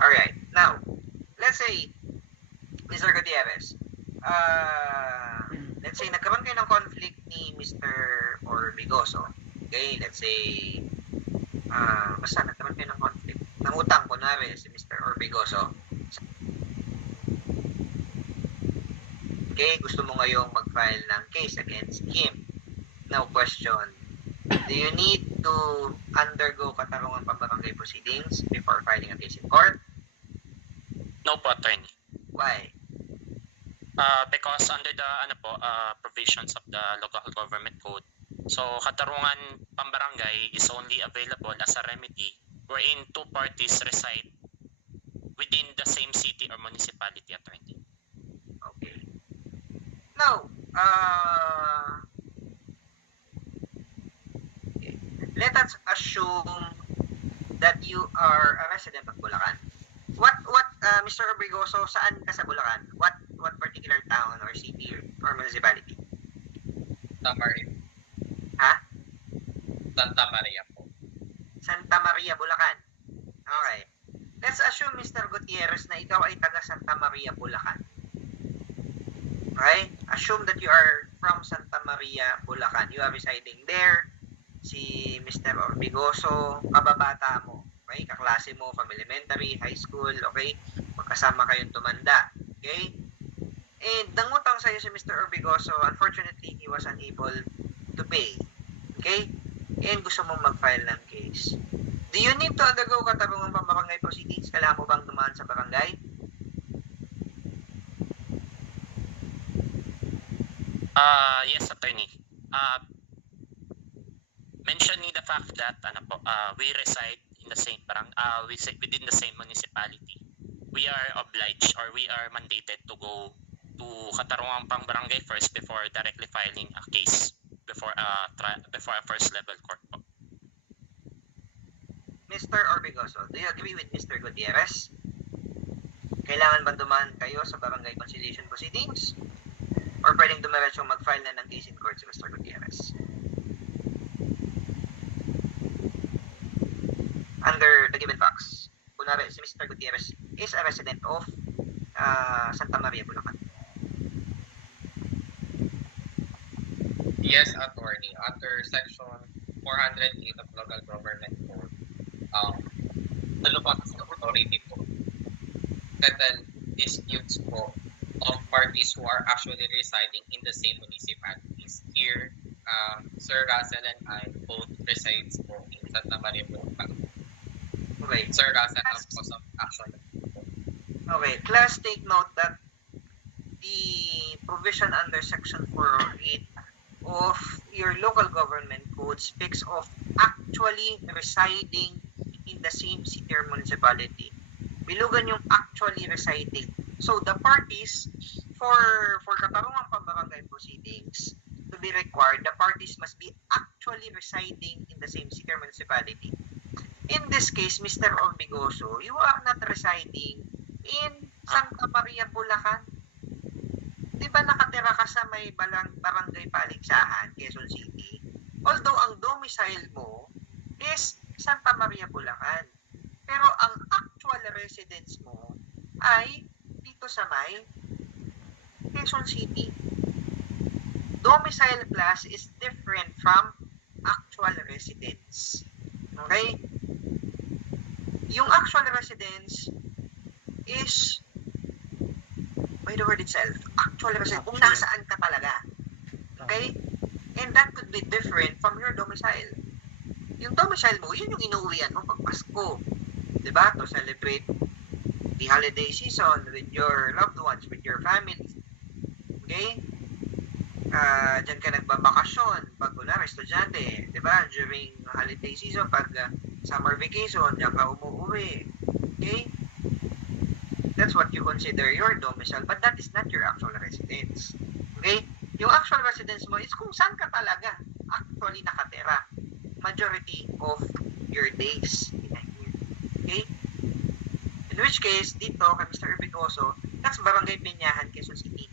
Alright. Now, let's say, Mr. Gutierrez, let's say, nagkaroon kayo ng conflict ni Mr. Orbigoso. Okay, let's say, basta nagkaroon kayo ng conflict. Nangutang, kunwari, si Mr. Orbigoso. Okay, gusto mo ngayong mag-file ng case against him. Now, question, do you need to undergo katarungan pambarangay proceedings before filing a case in court? No po, attorney. Why? Because under the provisions of the local government code, so katarungan pambarangay is only available as a remedy wherein two parties reside within the same city or municipality, attorney. Okay. Now, let us assume that you are a resident of Bulacan. What Mr. Orbigoso, saan ka sa Bulacan? What particular town or city or municipality? Santa Maria. Ha? Santa Maria po. Santa Maria, Bulacan. Okay. Let's assume, Mr. Gutierrez, na ikaw ay taga Santa Maria, Bulacan. Okay? Assume that you are from Santa Maria, Bulacan. You are residing there. Si Mr. Orbigoso, kababata mo. Okay? Kaklase mo from elementary, high school. Okay? Magkasama kayong tumanda. Okay? And nangutang sa'yo si Mr. Orbigoso. Unfortunately, he was unable to pay. Okay? And gusto mong mag-file ng case. Do you need to undergo katarungan pambarangay proceedings? Kailangan mo bang dumaan sa barangay? Yes, attorney. Mentioning the fact that we reside in the same within the same municipality, we are obliged or we are mandated to go to katarungan pambarangay first before directly filing a case before a first level court po. Mr. Orbigoso, do you agree with Mr. Gutierrez? Kailangan ba dumaan kayo sa barangay conciliation proceedings? Or pwedeng dumiretsyong mag-file na ng case in court si Mr. Gutierrez? Under the given facts, kunwari si Mr. Gutierrez is a resident of Santa Maria, Bulacan. Yes, attorney. Under section 408 of local government code, the local authority po settle disputes po of parties who are actually residing in the same municipalities. Here, Sir Russell and I both resides po in Santa Maria, Bulacan. Okay. Sir Russell ang cause of action. Okay. Class, take note that the provision under section 408 of your local government code speaks of actually residing in the same city or municipality. Bilugan yung actually residing. So the parties for katarungan pambarangay proceedings to be required, the parties must be actually residing in the same city or municipality. In this case, Mr. Orbigoso, you are not residing in Santa Maria, Bulacan. Di ba nakatira ka sa may barangay Paligsahan, Quezon City? Although ang domicile mo is Santa Maria, Bulacan. Pero ang actual residence mo ay dito sa may Quezon City. Domicile class is different from actual residence. Okay? Yung actual residence is by the word itself, actual residence, kung nasaan ka talaga. Okay? And that could be different from your domicile. Yung domicile mo, yun yung inuwian mo pag Pasko. Diba? To celebrate the holiday season with your loved ones, with your family. Okay? Diyan ka nagbabakasyon pag kunwari estudyante, di ba? During holiday season, pag summer vacation, diyan ka umuwi. Okay? That's what you consider your domicile, but that is not your actual residence. Okay? Yung actual residence mo is kung saan ka talaga actually nakatira majority of your days in a year. Okay? In which case, dito kay Mr. Orbigoso, that's Barangay Peñahan, Quezon City.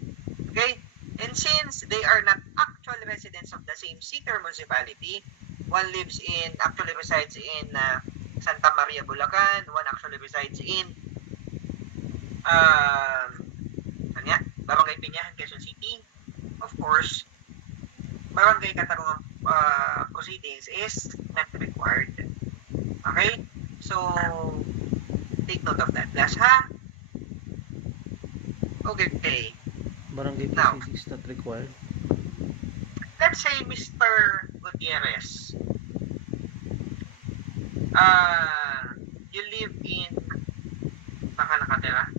Okay? And since they are not actual residents of the same city or municipality, one actually resides in Santa Maria, Bulacan, one actually resides in Barangay Peñahan, Quezon City. Of course, barangay katarungan proceedings is not required. Okay? So, take note of that, class, ha? Okay. Barangay Now, proceedings not required. Let's say Mr. Gutierrez, you live in, saan ka nakatira?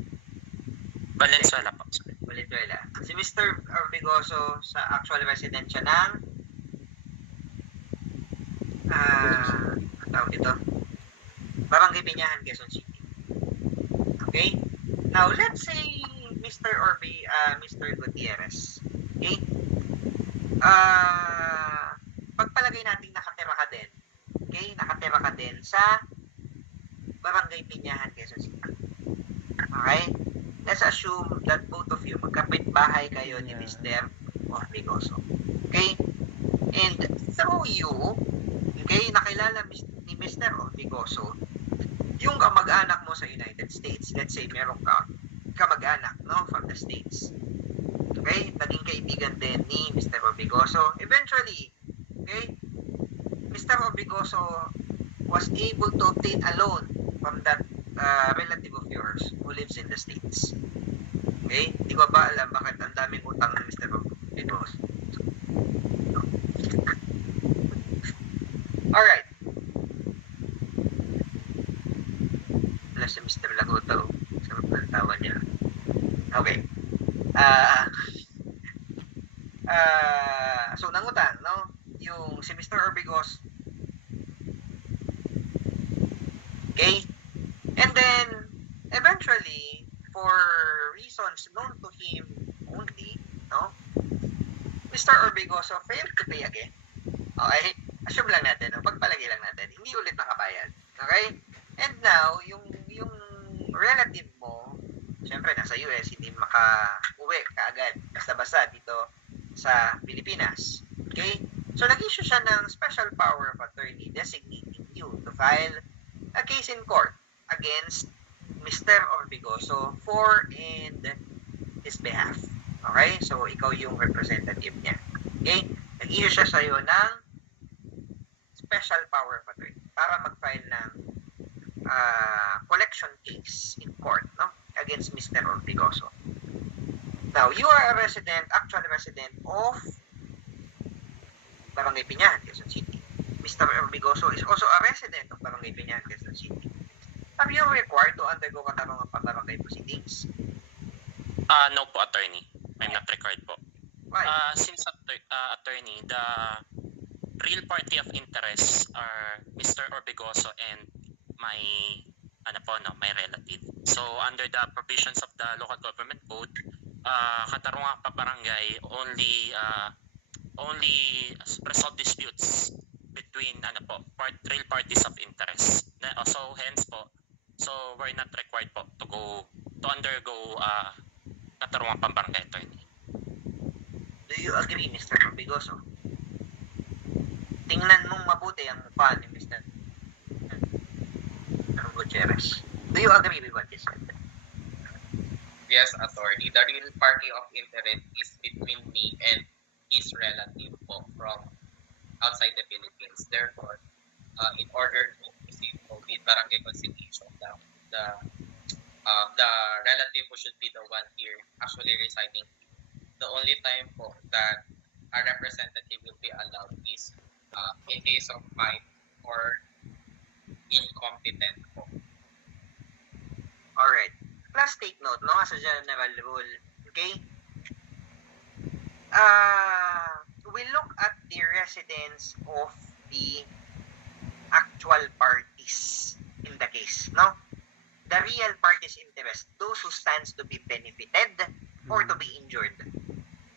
Valenzuela po. Valenzuela. Si Mr. Orbigoso sa actual residence siya ng tawag dito? Barangay Peñahan, Quezon City. Okay? Now, let's say Mr. Gutierrez. Okay? Pagpalagay natin nakatira ka din. Okay? Nakatira ka din sa Barangay Peñahan, Quezon City. Okay? Let's assume that both of you magkapit-bahay kayo ni Mr. Orbigoso. Okay? And through you, okay, nakilala ni Mr. Orbigoso yung kamag-anak mo sa United States. Let's say meron ka kamag-anak, no, from the States. Okay? Naging kaibigan din ni Mr. Orbigoso. Eventually, okay, Mr. Orbigoso was able to obtain a loan from that relative of yours who lives in the States. Okay? Di ko ba alam bakit ang daming utang ng Mr. Orbigoso. Alright. Wala si Mr. Laguto. Sarap ng tawa niya. Okay. So, nangutang, no? Yung si Mr. Orbigoso. Okay? And then, eventually, for reasons known to him only, no? Mr. Orbigoso failed to pay again. Okay? Assume lang natin, no? Pagpalagay lang natin. Hindi ulit nakabayad. Okay? And now, yung relative mo, syempre nasa US, hindi maka-uwi kaagad basta-basta dito sa Pilipinas. Okay? So, nag-issue siya ng special power of attorney designating you to file a case in court against Mr. Orbigoso for and his behalf. Okay? So, ikaw yung representative niya. Okay? Nag-issue siya sa'yo ng special power of attorney para mag-file ng collection case in court, no, against Mr. Orbigoso. Now, you are a actual resident of Barangay Peñahan, Quezon City. Mr. Orbigoso is also a resident of Barangay Peñahan, Quezon City. Are you required to undergo katarungan pa barangay proceedings? No po, attorney. I'm not required po. Why? Since attorney, the real party of interest are Mr. Orbigoso and my my relative. So under the provisions of the local government code, katarungan pa barangay only resolve disputes between between real parties of interest. So hence po, so we're not required po to undergo katarungang pambarangay attorney. Do you agree, Mr. Orbigoso? Tingnan mong mabuti ang mukha ni Mr. Gutierrez. Do you agree with what he said? Yes, attorney. The real party of interest is between me and his relative po from outside the Philippines. Therefore, in order to proceed with barangay conciliation, the relative who should be the one here actually residing, the only time po that a representative will be allowed is in case of fine or incompetent po. Alright. Plus take note, no? As a general rule, okay? We look at the residence of the actual parties in the case, no? The real parties interest, those who stands to be benefited or to be injured.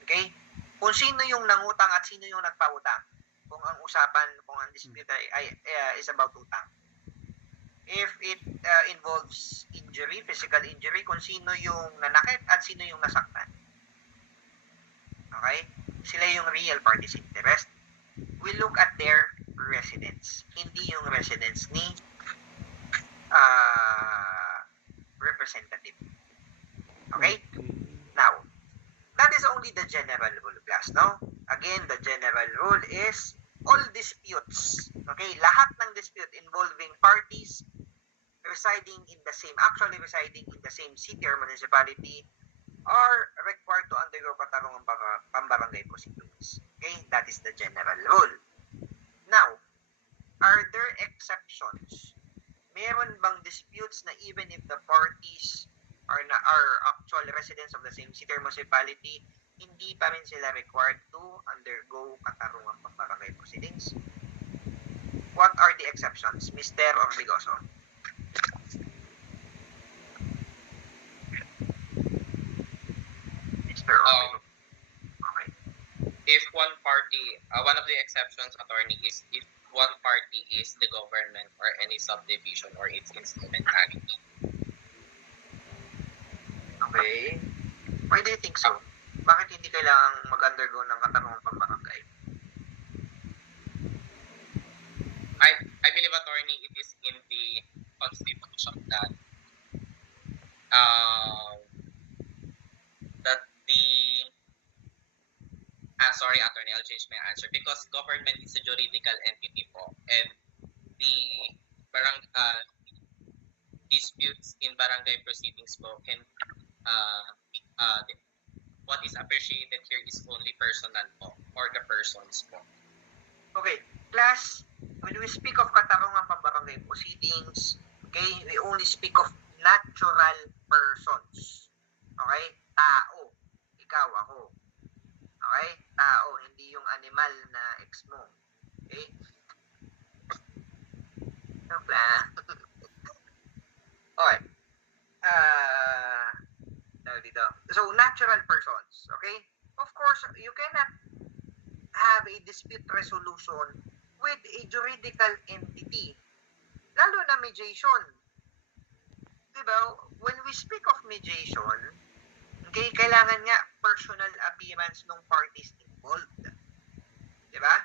Okay? Kung sino yung nangutang at sino yung nagpautang. Kung ang usapan, kung ang dispute is about utang. If it involves injury, physical injury, kung sino yung nanakit at sino yung nasaktan. Okay? Sila yung real parties interest. We look at their residence. Hindi yung residence ni representative. Okay? Now, that is only the general rule, class, no? Again, the general rule is all disputes, okay? Lahat ng dispute involving parties residing in the same city or municipality are required to undergo katarungang pambarangay proceedings. Okay? That is the general rule. Now, are there exceptions? Meron bang disputes na even if the parties are actual residents of the same city or municipality, hindi pa rin sila required to undergo katarungang pambarangay proceedings? What are the exceptions, Mr. Orbigoso? Mr. Orbigoso. Okay. If one party, one of the exceptions, attorney, is if one party is the government or any subdivision or its instrumentality. Okay. Why do you think so? Bakit hindi kailangang mag-undergo ng katarungang pambarangay? I believe, attorney, it is in the constitution that sorry, attorney, I'll change my answer because government is a juridical entity po, and the disputes in barangay proceedings po can what is appreciated here is only personal po or the persons po. Okay, class, when we speak of katarungang pambarangay proceedings, okay, we only speak of natural persons. Okay? Tao. Ikaw, ako. Okay? Tao, hindi yung animal na ex mo. Okay? Okay. So, natural persons. Okay? Of course, you cannot have a dispute resolution with a juridical entity. Lalo na mediation. Diba? When we speak of mediation, okay, kailangan nga personal appearance ng parties involved. Diba?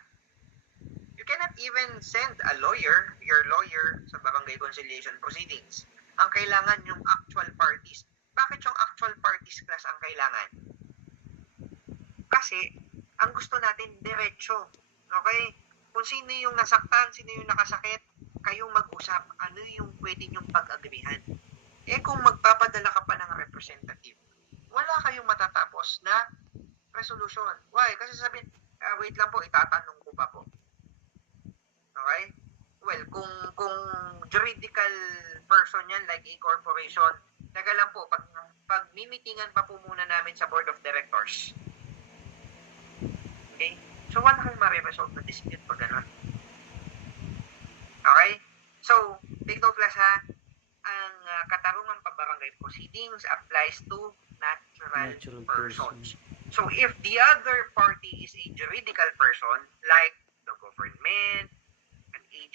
You cannot even send a lawyer, your lawyer, sa barangay conciliation proceedings. Ang kailangan yung actual parties. Bakit yung actual parties, class, ang kailangan? Kasi, ang gusto natin, diretso. Okay? Kung sino yung nasaktan, sino yung nakasakit, kayong mag-usap, ano yung pwede nyong pag-agrihan. Eh kung magpapadala ka pa ng representative, wala kayong matatapos na resolution. Why? Kasi sabihin, wait lang po, itatanong ko pa po. Okay? Well, kung juridical person yan, like a corporation, taga lang po, pag mimitingan pa po muna namin sa board of directors. Okay? So, wala kayong ma-resolve na dispute pag gano'n. Okay? So, take note, class, ha? Ang katarungang pambarangay proceedings applies to natural persons. So, if the other party is a juridical person, like the government,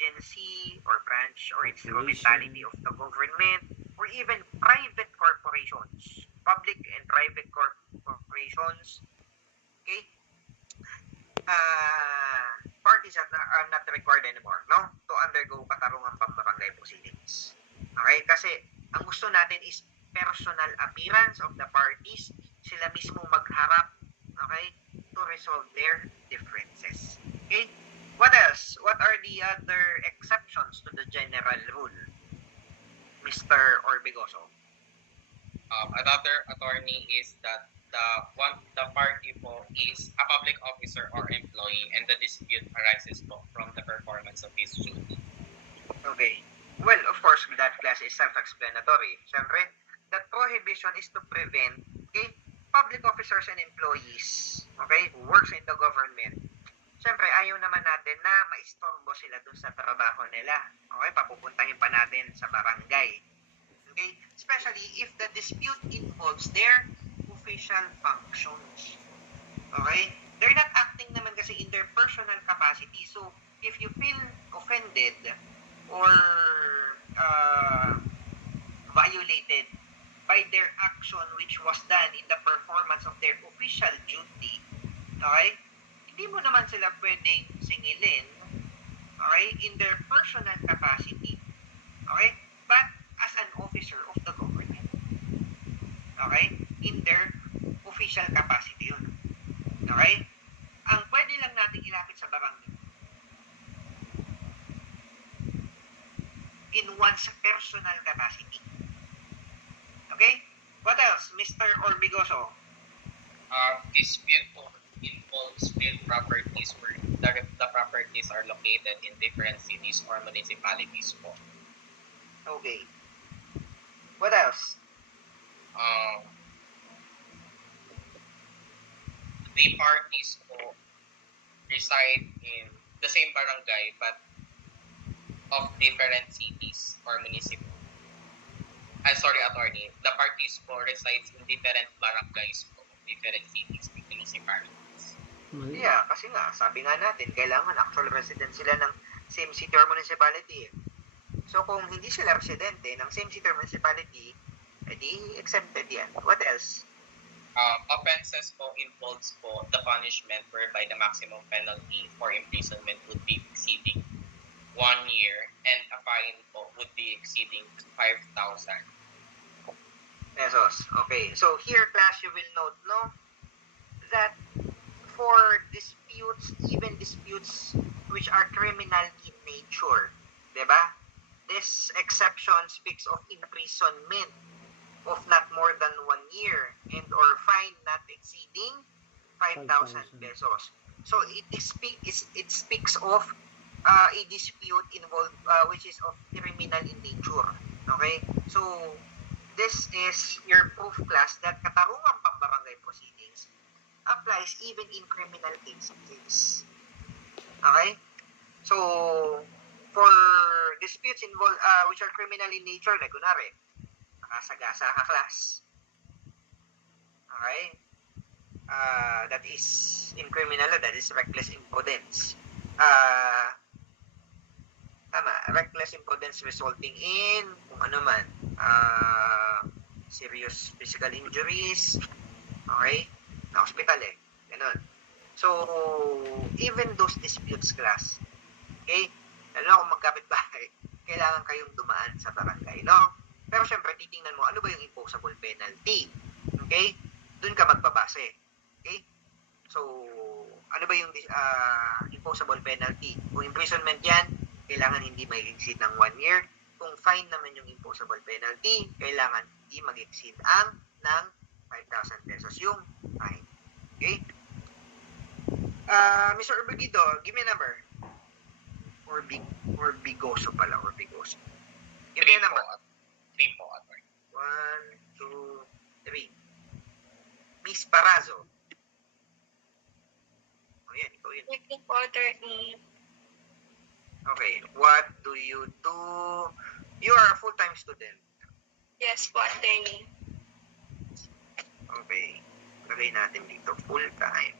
agency or branch or instrumentality of the government or even private corporations, public and private corporations, okay, parties are not required anymore, no, to undergo katarungan pambarangay proceedings. Okay, kasi ang gusto natin is personal appearance of the parties, sila mismo magharap, okay, to resolve their differences. Okay, what else? What are the other exceptions to the general rule, Mr. Orbigoso? Another attorney is that the party po is a public officer or employee and the dispute arises po from the performance of his duty. Okay. Well, of course, that class is self-explanatory. Siyempre, that prohibition is to prevent, okay, public officers and employees, okay, who works in the government. Siyempre, ayaw naman natin na maistorbo sila dun sa trabaho nila. Okay, papupuntahin pa natin sa barangay. Okay, especially if the dispute involves their official functions. Okay? They're not acting naman kasi in their personal capacity. So, if you feel offended or violated by their action which was done in the performance of their official duty, okay? Hindi mo naman sila pwedeng singilin, okay, in their personal capacity. Okay? But as an officer of the government. Okay? In their official capacity yun. Okay? Ang pwede lang natin ilapit sa barangay in one's personal capacity. Okay? What else, Mr. Orbigoso? Dispute po involves real properties where the properties are located in different cities or municipalities po. Okay. What else? The parties po reside in the same barangay but of different cities or municipalities. Attorney. The parties po resides in different barangays po, different cities, municipalities. Yeah, kasi nga, sabi nga natin, kailangan actual resident sila ng same city or municipality. So, kung hindi sila residente ng same city or municipality, edi exempted yan. What else? Offenses po involves po the punishment whereby the maximum penalty for imprisonment would be exceeding 1 year and a fine po would be exceeding 5,000 pesos. Okay. So, here, class, you will note, no, that for disputes, even disputes which are criminal in nature, diba? This exception speaks of imprisonment of not more than 1 year and or fine not exceeding 5,000 pesos. So it speaks of a dispute involved which is of criminal in nature. Okay? So this is your proof, class, that katarungang pambarangay proceedings applies even in criminal cases. Okay? So for disputes involved which are criminal in nature, like kunwari, nakasagasa ka, class. Okay? That is in criminal law, that is reckless imprudence. Tama, reckless imprudence resulting in kung ano man, serious physical injuries, okay? Na hospital ganun. So, even those disputes, class, okay? Lalo na kung magkapit-bahay, kailangan kayong dumaan sa barangay, no? Pero syempre, titingnan mo, ano ba yung imposable penalty? Okay? Doon ka magbabase. Okay? So, ano ba yung imposable penalty? Kung imprisonment yan, kailangan hindi mag-exceed ng 1 year. Kung fine naman yung imposable penalty, kailangan hindi mag-exceed ng 5,000 pesos yung fine. Okay? Mr. Urbigido, give me a number. Orbigoso pala, Orbigoso. Give me a number. 3 po, attorney. 1, 2, 3. Miss Parazo. O yan, ikaw yun. Evening po, attorney. Okay, what do you do? You are a full-time student. Yes po, attorney. Okay, lagay natin dito, full-time.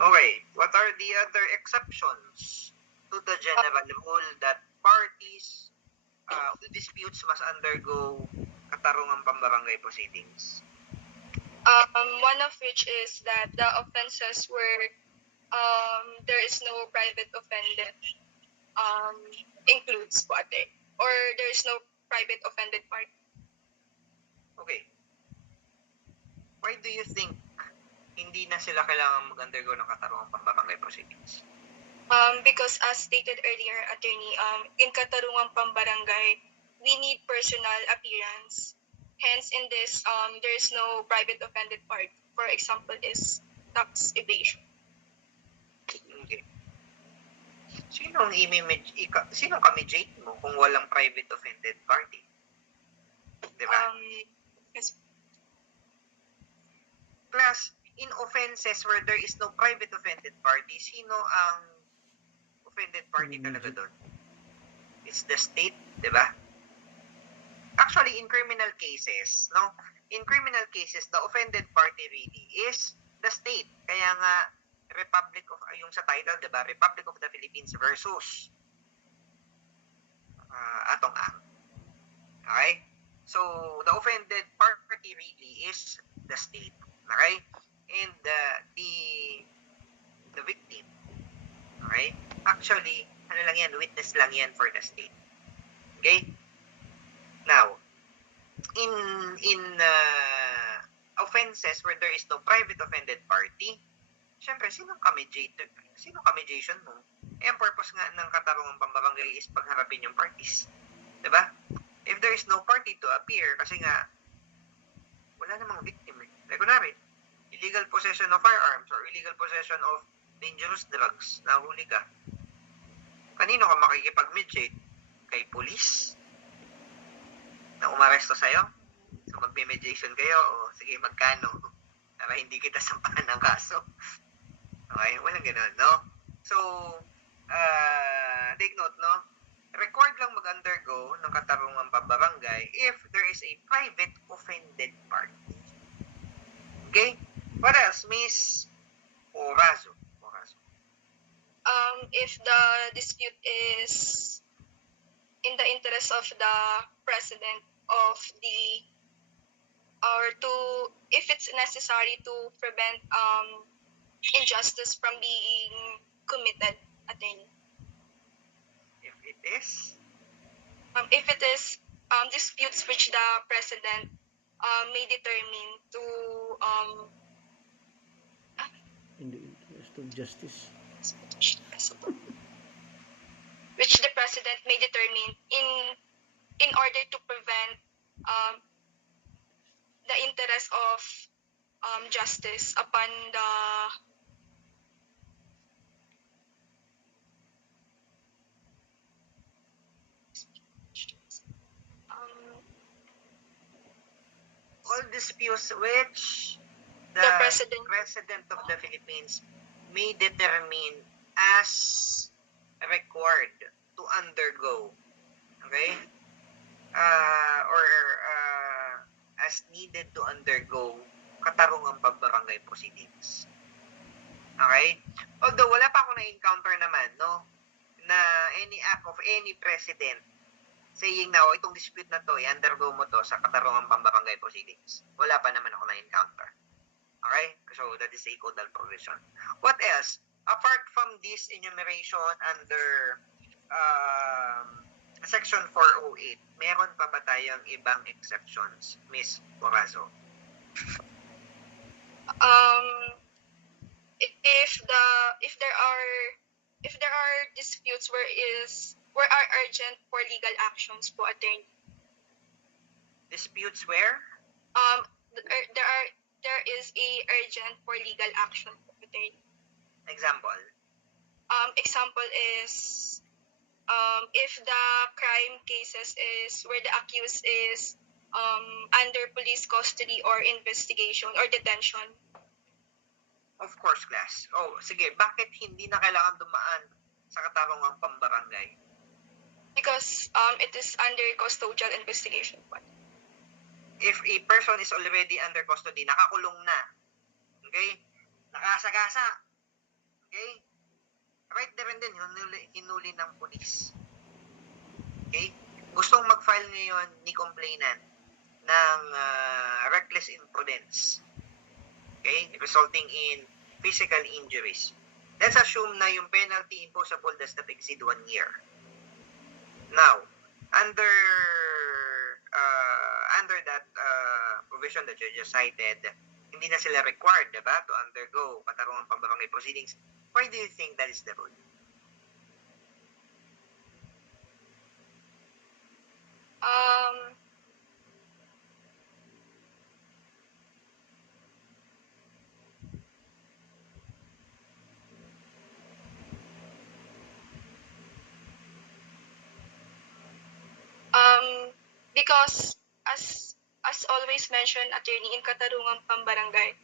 Okay, what What are the other exceptions to the general rule that parties who disputes must undergo katarungang pambarangay proceedings? One of which is that the offenses where there is no private offended includes po ate. Or there is no private offended party. Okay. Why do you think hindi na sila kailangan mag-undergo ng katarungang pambarangay proceedings? Because as stated earlier, attorney, in katarungang pambarangay, we need personal appearance. Hence, in this, there is no private offended party. For example, is tax evasion. Okay. Sinong kamijate mo kung walang private offended party? Diba? Yes. Plus, in offenses where there is no private offended party, sino ang offended party talaga doon? It's the state, di ba? Actually, in criminal cases, no? In criminal cases, the offended party really is the state. Kaya nga, Republic of, yung sa title, di ba? Republic of the Philippines versus Atong Ang. Okay? So, the offended party really is the state. Okay? And the victim. Okay? Actually, ano lang yan, witness lang yan for the state. Okay? Now, in offenses where there is no private offended party, syempre, sino kamijation mo? Eh, ang purpose nga ng katarungang pambarangay is pagharapin yung parties. Diba? If there is no party to appear, kasi nga, wala namang victim. Like, kunwari, illegal possession of firearms or illegal possession of dangerous drugs, nahuli ka. Kanino ka makikipag-mediate? Kay police? Na umaresto sa'yo? So, magme-mediation kayo? O, sige, magkano? Para hindi kita sampahan ng kaso. Okay? Walang ganun, no? So, take note, no? Required lang mag-undergo ng katarungang pambarangay if there is a private offended party. Okay? What else, Miss Orazo? If the dispute is in the interest of the president of the, or to, if it's necessary to prevent injustice from being committed, attorney. If it is? If it is disputes which the president may determine to In the interest of justice. which the president may determine in order to prevent the interest of justice upon the All disputes which the The president. president of the Philippines may determine as required to undergo, okay? Or as needed to undergo katarungang pambarangay proceedings. Okay? Although wala pa ako na-encounter naman, no, na any act of any president saying na, itong dispute na to, i-undergo mo to sa katarungang pambarangay proceedings. Wala pa naman ako na-encounter. Okay? So, that is a codal provision. What else? Apart from this enumeration under Section 408, meron pa ba tayong ibang exceptions, Miss Orazo? If there are disputes where are urgent for legal actions po, attorney. Disputes where? There is a urgent for legal action po, attorney. Example? Example is if the crime cases is where the accused is under police custody or investigation or detention. Of course, class. Oh, sige. Bakit hindi na kailangan dumaan sa katarungang pambarangay? Because it is under custodial investigation. If a person is already under custody, nakakulong na, okay? Nakasagasa, Okay? Right there and then, hinuli ng pulis. Okay? Gustong mag-file ngayon ni complainant ng reckless imprudence. Okay? Resulting in physical injuries. Let's assume na yung penalty imposable does not exceed 1 year. Now, under that provision that you just cited, hindi na sila required, diba, to undergo katarungang pambarangay proceedings. Why do you think that is the rule? Because as always mentioned, attorney, in Katarungang Pambarangay,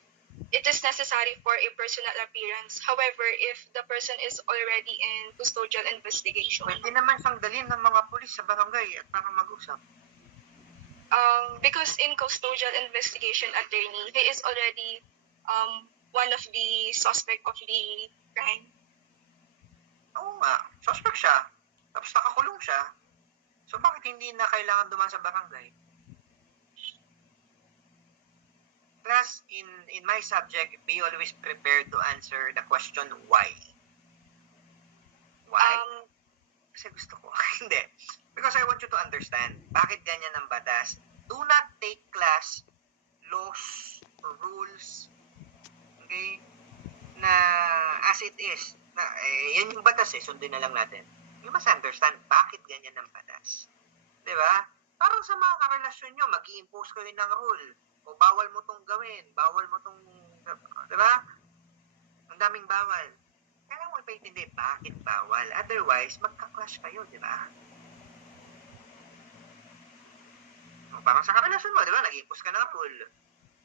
it is necessary for a personal appearance. However, if the person is already in custodial investigation, Pwede naman siyang dalhin ng mga pulis sa barangay at para mag-usap. because in custodial investigation, attorney, he is already one of the suspect of the crime. Oo nga, suspect siya. Tapos nakakulong siya. So bakit hindi na kailangan duman sa barangay? Class, in my subject, be always prepared to answer the question why. Why? Kasi gusto ko. Hindi. Because I want you to understand, bakit ganyan ang batas? Do not take class laws or rules, okay, na as it is. Na, yan yung batas sundin na lang natin. You must understand bakit ganyan ang batas. Diba? Parang sa mga karelasyon nyo, mag-i-impose kayo ng rule. O bawal mo tong gawin, bawal mo tong, diba? Ang daming bawal. Kailangan mo ipaintindi bakit bawal. Otherwise, magka-clash kayo, diba? O, parang sa karelasyon mo, diba? Nag-i-impose ka ng rule.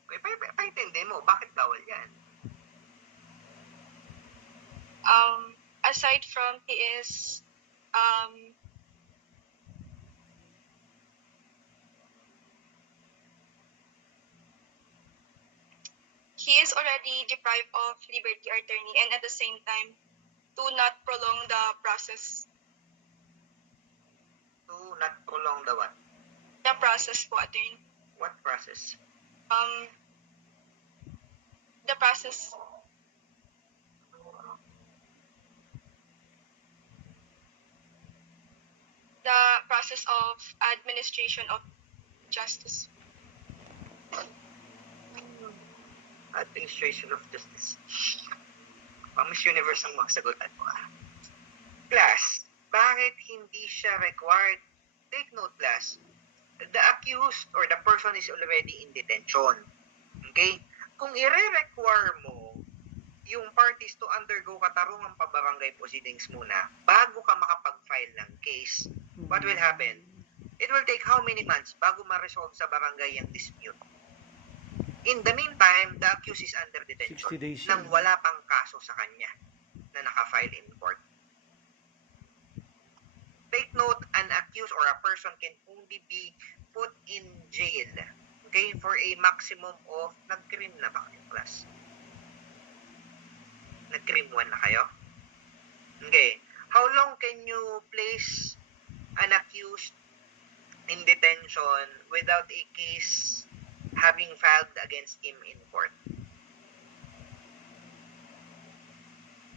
Ipaintindi mo, bakit bawal yan? Aside from he is he is already deprived of liberty, attorney, and at the same time do not prolong the process. Do not prolong the what? The process po, attorney. What process? The process. The process of administration of justice. Administration of Justice. Pang Miss Universe ang mga sagutan mo. Class, bakit hindi siya required? Take note, class. The accused or the person is already in detention. Okay? Kung i-require mo yung parties to undergo katarungang pabarangay proceedings muna bago ka makapag-file ng case, what will happen? It will take how many months bago ma-resolve sa barangay yung dispute? In the meantime, the accused is under detention 60 days nang wala pang kaso sa kanya na naka-file in court. Take note, an accused or a person can only be put in jail, okay, for a maximum of, nag-crime na ba kayo, class? Nag-crime 1 na kayo? Okay. How long can you place an accused in detention without a case having filed against him in court?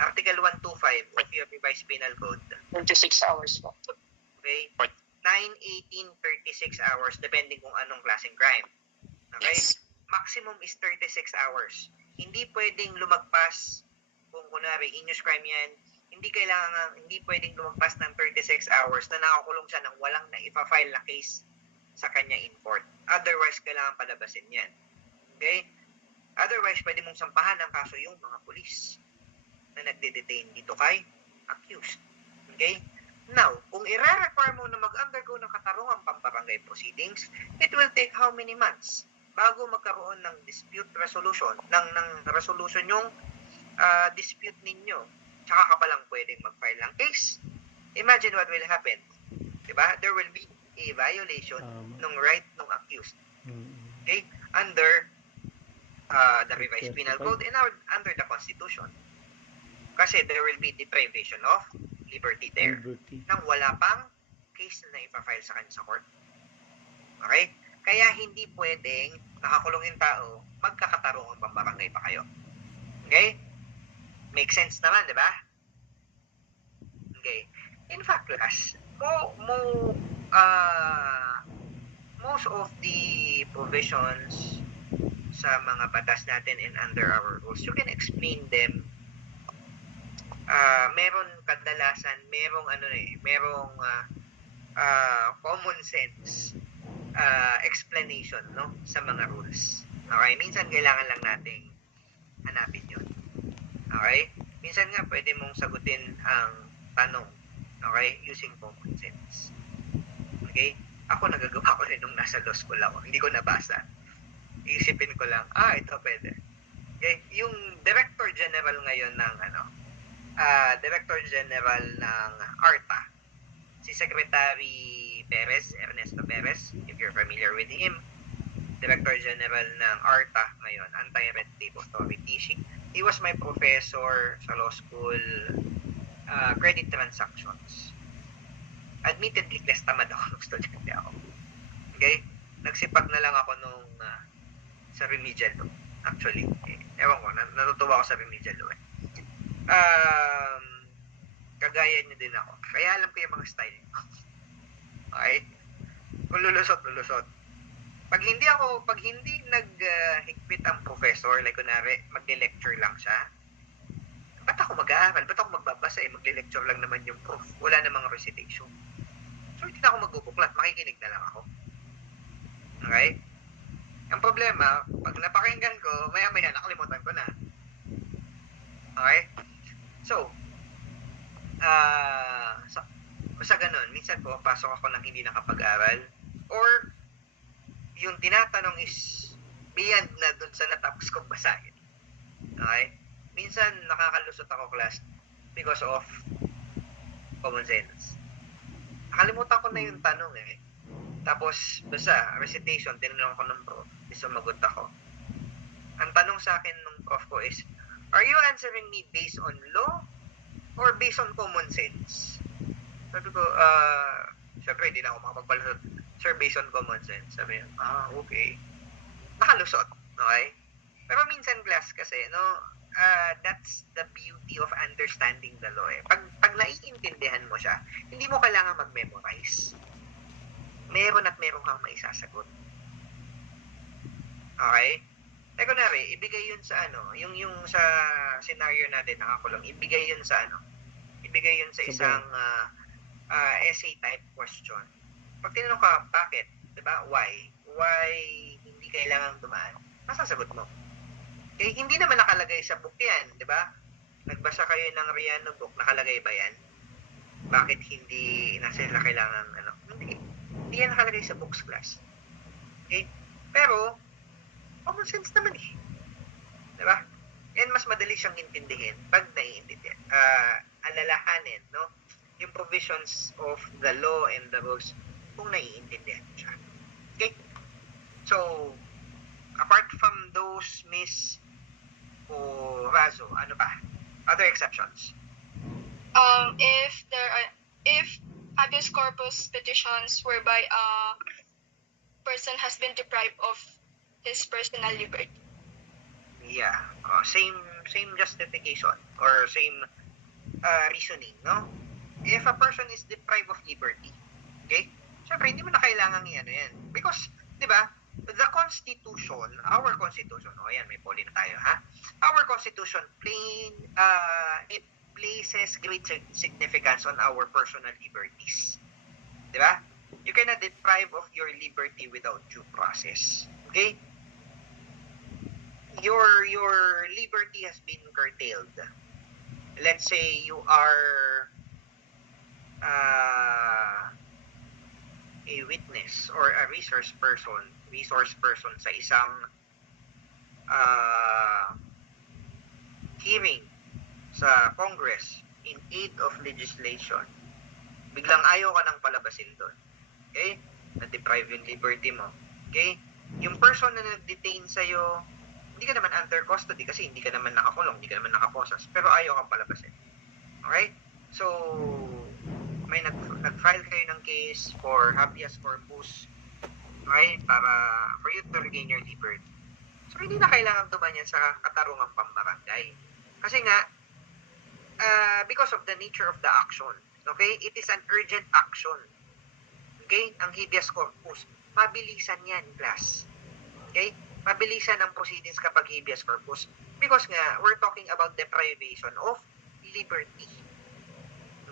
Article 125 of your revised penal code. 26 hours po. Okay? 9, 18, 36 hours depending kung anong klaseng crime. Okay? Yes. Maximum is 36 hours. Hindi pwedeng lumagpas kung kunwari heinous crime yan. Hindi pwedeng lumagpas ng 36 hours na nakakulong siya nang walang na ipa-file na case sa kanya in court. Otherwise, kailangan palabasin yan. Okay? Otherwise, pwede mong sampahan ng kaso yung mga pulis na nagde-detain dito kay accused. Okay? Now, kung i-require mo na mag-undergo ng katarungang pambarangay proceedings, it will take how many months bago magkaroon ng dispute resolution, ng resolution yung dispute ninyo. Tsaka ka palang pwedeng mag-file ng case. Imagine what will happen. Diba? There will be a violation ng right ng accused. Okay? Under the revised penal code and under the Constitution. Kasi there will be deprivation of liberty there. Liberty. Nang wala pang case na ipafile sa kanya sa court. Okay? Kaya hindi pwedeng nakakulong yung tao, magkakatarungan pambarangay pa kayo. Okay? Make sense naman, di ba? Okay. In fact, class, most of the provisions sa mga batas natin and under our rules, you can explain them. Meron kadalasan, merong common sense explanation, no, sa mga rules. Okay? Minsan kailangan lang nating hanapin yun. Okay? Minsan nga pwede mong sagutin ang tanong, okay, using common sense. Okay? Ako nagagawa ko rin nung nasa law school ako. Hindi ko nabasa. Iisipin ko lang, ito pwede. Okay? Yung Director General ngayon ng Director General ng ARTA, si Secretary Perez, Ernesto Perez, if you're familiar with him, Director General ng ARTA ngayon, Anti-Red Tape Authority. He was my professor sa law school, credit transactions. Admittedly, class tamad ako nung estudyante ako. Okay? Nagsipag na lang ako nung sa remedial law. Actually, ewan ko, natutuwa ako sa remedial law. Kagaya niyo din ako. Kaya alam ko yung mga style. Okay? Kung lulusot. Pag hindi naghigpit ang professor, like kunwari, magle-lecture lang siya, ba't ako mag-aaral? Ba't ako magbabasa? Magle-lecture lang naman yung prof. Wala namang recitation. So, hindi na ako magbubuklat. Makikinig na lang ako. Okay? Ang problema, pag napakinggan ko, maya-maya nakalimutan ko na. Okay? So, basta ganun. Minsan po, pasok ako ng hindi nakapag-aral. Or, yung tinatanong is beyond na dun sa natapos kong basahin. Okay? Minsan, nakakalusot ako, class, because of common sense. Nakalimutan ko na yung tanong eh. Tapos, basta, recitation, tinanong ko ng prof, sumagot ako. Ang tanong sa akin ng prof ko is, are you answering me based on law or based on common sense? Sabi ko, syempre, hindi na ako makapagpalusot. Sir, based on common sense. Sabi niya, okay. Nakalusot, okay? Pero minsan, class, kasi, no, that's the beauty of understanding the law. Pag naiintindihan mo siya, hindi mo kailangan mag-memorize. Meron at meron kang maisasagot. Okay? Eh, kunwari, ibigay yun sa yung sa scenario natin nakakulong, ibigay yun sa isang essay type question. Pag tinanong ka, bakit? Diba? Why? Why hindi kailangang dumaan? Masasagot mo. Eh, hindi naman nakalagay sa book yan, di ba? Nagbasa kayo ng Riano book, nakalagay ba yan? Bakit hindi na sila kailangan, Hindi yan nakalagay sa books class. Okay? Pero, common sense naman eh. Di ba? And mas madali siyang intindihin pag naiintindihan. Alalahanin, no? Yung provisions of the law and the rules kung naiintindihan siya. Okay? So, apart from those, Miss Razo, ano ba? Other exceptions? If habeas corpus petitions whereby a person has been deprived of his personal liberty. Yeah. Same justification or same reasoning, no? If a person is deprived of liberty, okay? Siyempre, hindi mo na kailangan yan. Because, di ba, the Constitution, our Constitution, ayan, may poly na tayo, ha? Our Constitution, it places great significance on our personal liberties. Di ba? You cannot deprive of your liberty without due process. Okay? Your liberty has been curtailed. Let's say you are a witness or a resource person sa isang hearing sa Congress in aid of legislation. Biglang ayaw ka nang palabasin doon. Okay? Na-deprive yung liberty mo. Okay? Yung person na nag-detain sa'yo Hindi ka naman under custody kasi hindi ka naman nakakulong, hindi ka naman nakaposas, pero ayaw kang palabasin. Okay? So, may nag-file kayo ng case for habeas corpus, okay? Para for you to regain your liberty. So, hindi na kailangan tumanyan sa katarungang pambarangay. Kasi nga, because of the nature of the action, okay? It is an urgent action. Okay? Ang habeas corpus, mabilisan yan, class. Okay? Mabilisan ang proceedings kapag habeas corpus. Because nga, we're talking about deprivation of liberty.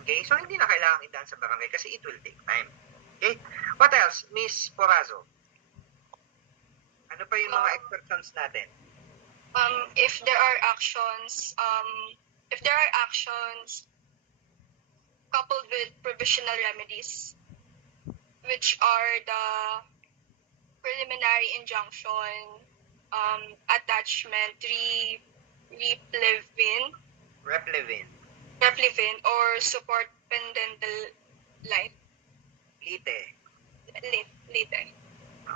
Okay? So, hindi na kailangan idaan sa barangay kasi it will take time. Okay? What else? Miss Porazo? Ano pa yung mga exceptions natin? If there are actions coupled with provisional remedies, which are the preliminary injunction, attachment, replevin, or support pendental lite.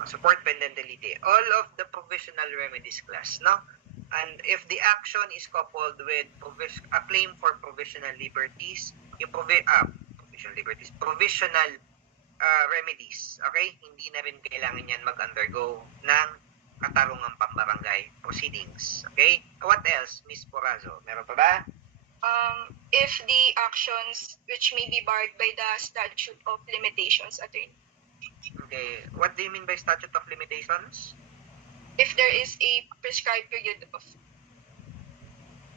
Support pendentality. All of the provisional remedies, class, no? And if the action is coupled with a claim for provisional liberties, yung provisional remedies, okay? Hindi na rin kailangan yan mag-undergo ng katarungang pambarangay proceedings. Okay? What else, Miss Porazo? Meron pa ba? If the actions which may be barred by the statute of limitations, attorney. Okay. What do you mean by statute of limitations? If there is a prescribed period of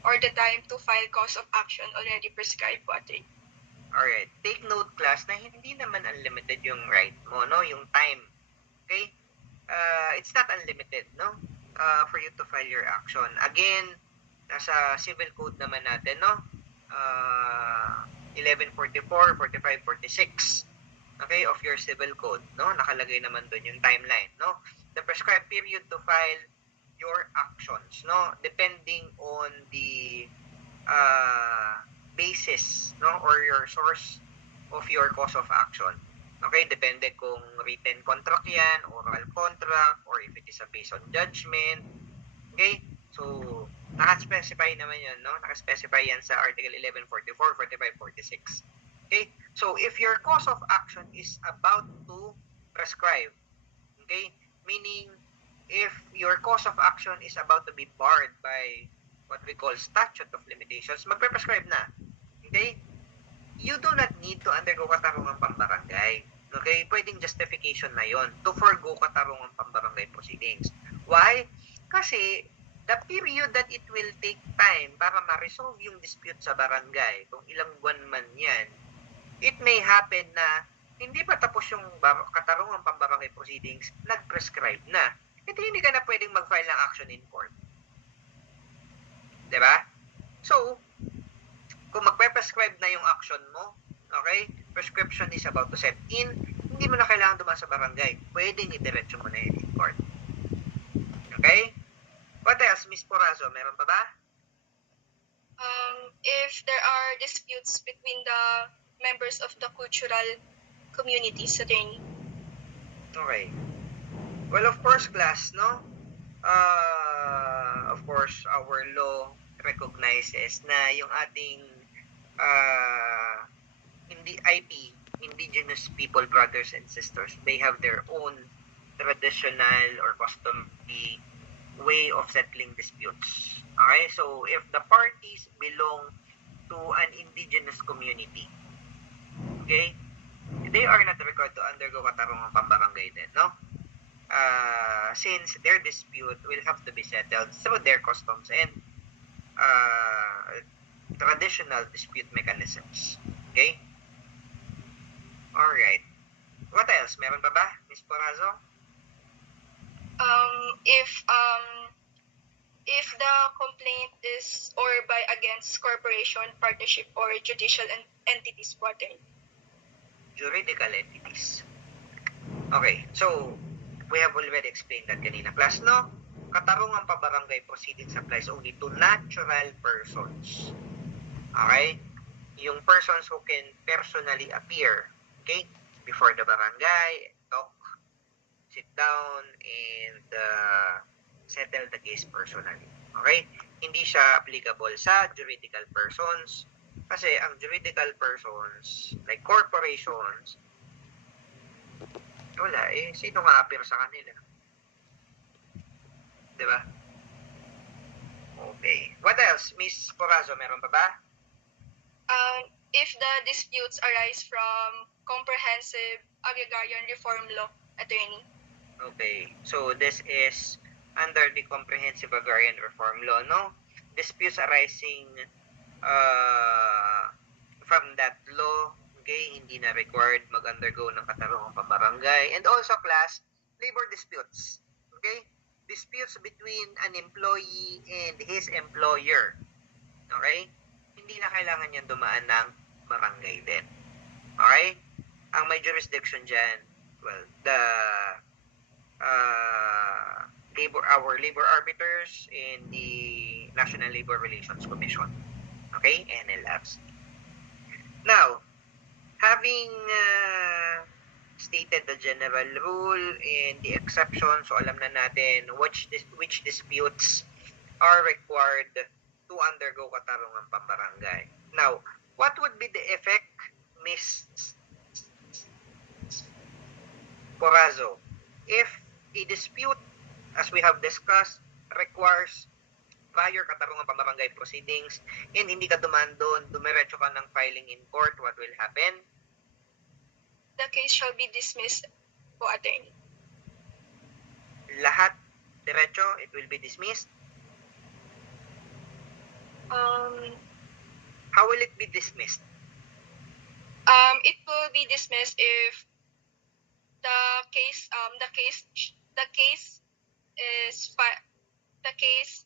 or the time to file cause of action already prescribed po, attorney. Alright. Take note, class, na hindi naman unlimited yung right mo, no? Yung time. Okay? It's not unlimited, no? For you to file your action. Again, nasa civil code naman natin, no? 1144, 45, 46. Okay? Of your civil code, no? Nakalagay naman doon yung timeline, no? The prescribed period to file your actions, no? Depending on the basis, no, or your source of your cause of action. Okay, depende kung written contract yan, oral contract, or if it is a based on judgment. Okay, so naka-specify naman yun, no? Naka-specify yan sa Article 1144, 45, 46. Okay, so if your cause of action is about to prescribe, okay, meaning if your cause of action is about to be barred by what we call statute of limitations, magpe-prescribe na. Okay? You do not need to undergo katarungang pambarangay. Okay? Pwedeng justification na yon to forgo katarungang pambarangay proceedings. Why? Kasi the period that it will take time para ma-resolve yung dispute sa barangay, kung ilang buwan man yan, it may happen na hindi pa tapos yung katarungang pambarangay proceedings, nag-prescribe na. Ito hindi ka na pwedeng mag-file ng action in court. Diba? So, kung magpe-prescribe na yung action mo, okay, prescription is about to set in, hindi mo na kailangan dumaan sa barangay. Pwedeng idiretso mo na yun in court. Okay? What else, Miss Porazo? Meron pa ba? If there are disputes between the members of the cultural communities, attorney. Okay. Well, of course, class, no? Of course, our law recognizes na yung ating indigenous people, brothers and sisters, they have their own traditional or customary way of settling disputes. Okay? So, if the parties belong to an indigenous community, okay, they are not required to undergo katarungang pambarangay din, no? Since their dispute will have to be settled through their customs and traditional dispute mechanisms. Okay? Alright. What else? Meron pa ba, Ms. Porazo? If the complaint is or by against corporation, partnership, or judicial entities, po, attorney. Juridical entities. Okay, so we have already explained that kanina, class, no? Katarungang pambarangay proceedings applies only to natural persons. Okay? Yung persons who can personally appear, okay, before the barangay, talk, sit down, and settle the case personally. Okay? Hindi siya applicable sa juridical persons kasi ang juridical persons, like corporations, wala eh. Sino nga-appear sa kanila? Diba? Okay. What else? Miss Corazzo, meron pa ba? If the disputes arise from comprehensive agrarian reform law, attorney. Okay. So, this is under the Comprehensive Agrarian Reform Law, no? Disputes arising from that law, okay, hindi na required mag-undergo ng katarungang pambarangay. And also, class, labor disputes. Okay? Disputes between an employee and his employer. Okay? Hindi na kailangan yan dumaan ng barangay din. Okay? Ang may jurisdiction dyan, well, our labor arbiters in the National Labor Relations Commission. Okay? NLABs. Now, having stated the general rule and the exception, so alam na natin which disputes are required to undergo katarungang pambarangay. Now, what would be the effect, Miss Corazzo, if a dispute, as we have discussed, requires prior katarungang pambarangay proceedings and hindi ka dumaan doon, dumiretso ka ng filing in court, what will happen? The case shall be dismissed po, attorney. Lahat diretso, it will be dismissed. How will it be dismissed? It will be dismissed if the case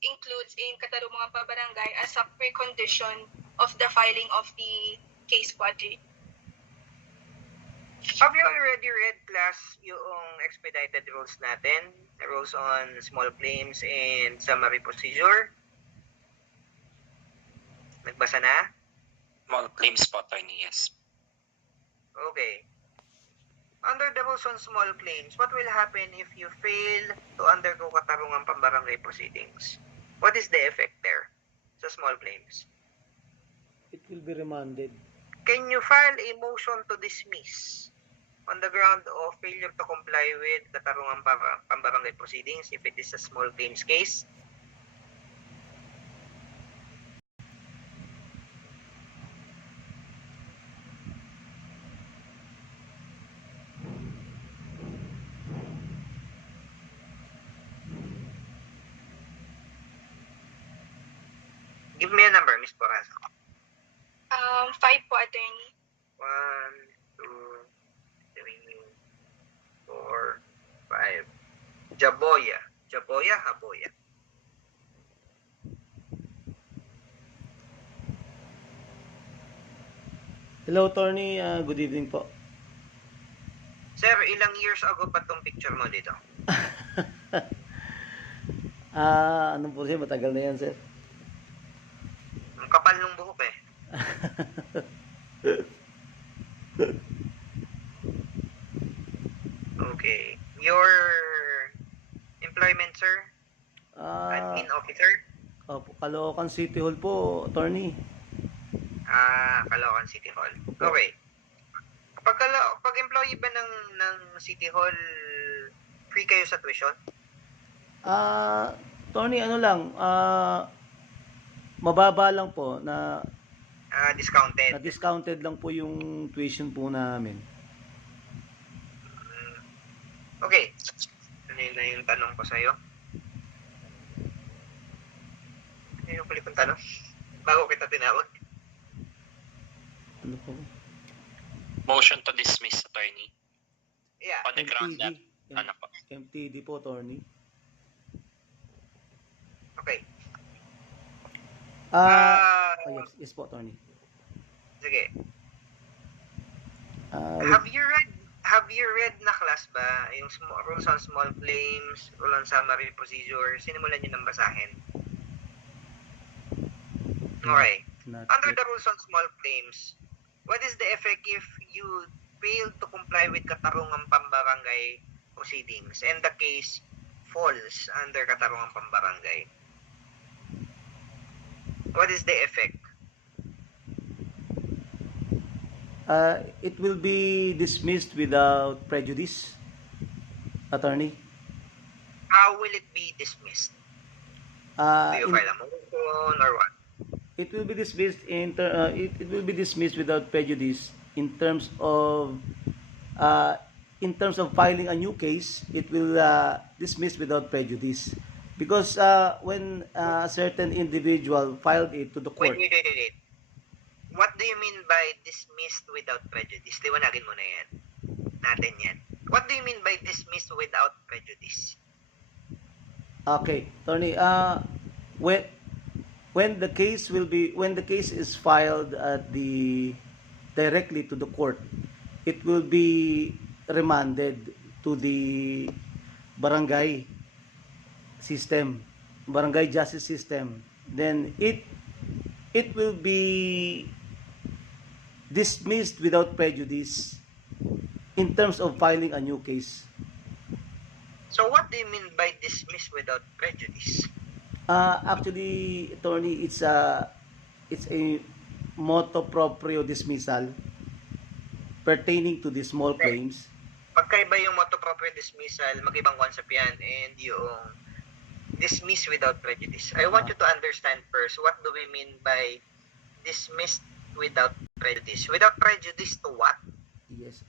includes in katarungang pambarangay as a precondition of the filing of the case po, attorney. Have you already read, class, yung expedited rules natin? The rules on small claims and summary procedure? Nagbasa na? Small claims po, attorney, yes. Okay. Under the rules on small claims, what will happen if you fail to undergo katarungang pambarangay proceedings? What is the effect there sa small claims? It will be remanded. Can you file a motion to dismiss on the ground of failure to comply with katarungang pambarangay proceedings if it is a small claims case? Give me a number, Miss Corazzo. 5 po, attorney. 1, 2, 3, 4, 5. Jaboya. Jaboya, Haboya. Hello, attorney. Good evening po. Sir, ilang years ago pa tong picture mo dito? Ano po siya? Matagal na yan, sir. Ang kapal ng buhok eh. Okay. Your employment, sir? Admin officer? Caloocan City Hall po, attorney. Caloocan City Hall. Okay. Pag employee ba ng City Hall, free kayo sa tuition? Attorney, ano lang, mababa lang po na Discounted. discounted lang po yung tuition po namin. Okay. Ano na yung tanong ko sa'yo? Ano yung huli kong tanong? Bago kita tinawag. Ano po? Motion to dismiss, attorney. Yeah. On the ground that, ano po? MTD po, attorney. Okay. Yes po, attorney. Sige. Uh, Have you read na class ba yung rules on small claims, rule on summary procedure? Sinimulan niyo ng basahin. Okay. Under the rules on small claims, what is the effect if you fail to comply with katarungang pambarangay proceedings and the case falls under katarungang pambarangay, what is the effect? It will be dismissed without prejudice, attorney. How will it be dismissed? Do you In- file a motion or what? it will be dismissed it will be dismissed without prejudice in terms of filing a new case. It will dismiss without prejudice because when a certain individual filed it to the court. Wait. What do you mean by dismissed without prejudice? Liwanagin mo na yan. Natin yan. What do you mean by dismissed without prejudice? Okay, attorney, when the case is filed at directly to the court, it will be remanded to the barangay justice system. Then it will be dismissed without prejudice in terms of filing a new case. So what do you mean by dismissed without prejudice? Actually, attorney, it's a motu proprio dismissal pertaining to the small claims. Pagkaiba yung motu proprio dismissal, mag-ibang concept yan, and yung dismiss without prejudice. I want you to understand first, what do we mean by dismissed without prejudice? Without prejudice to what? Yes.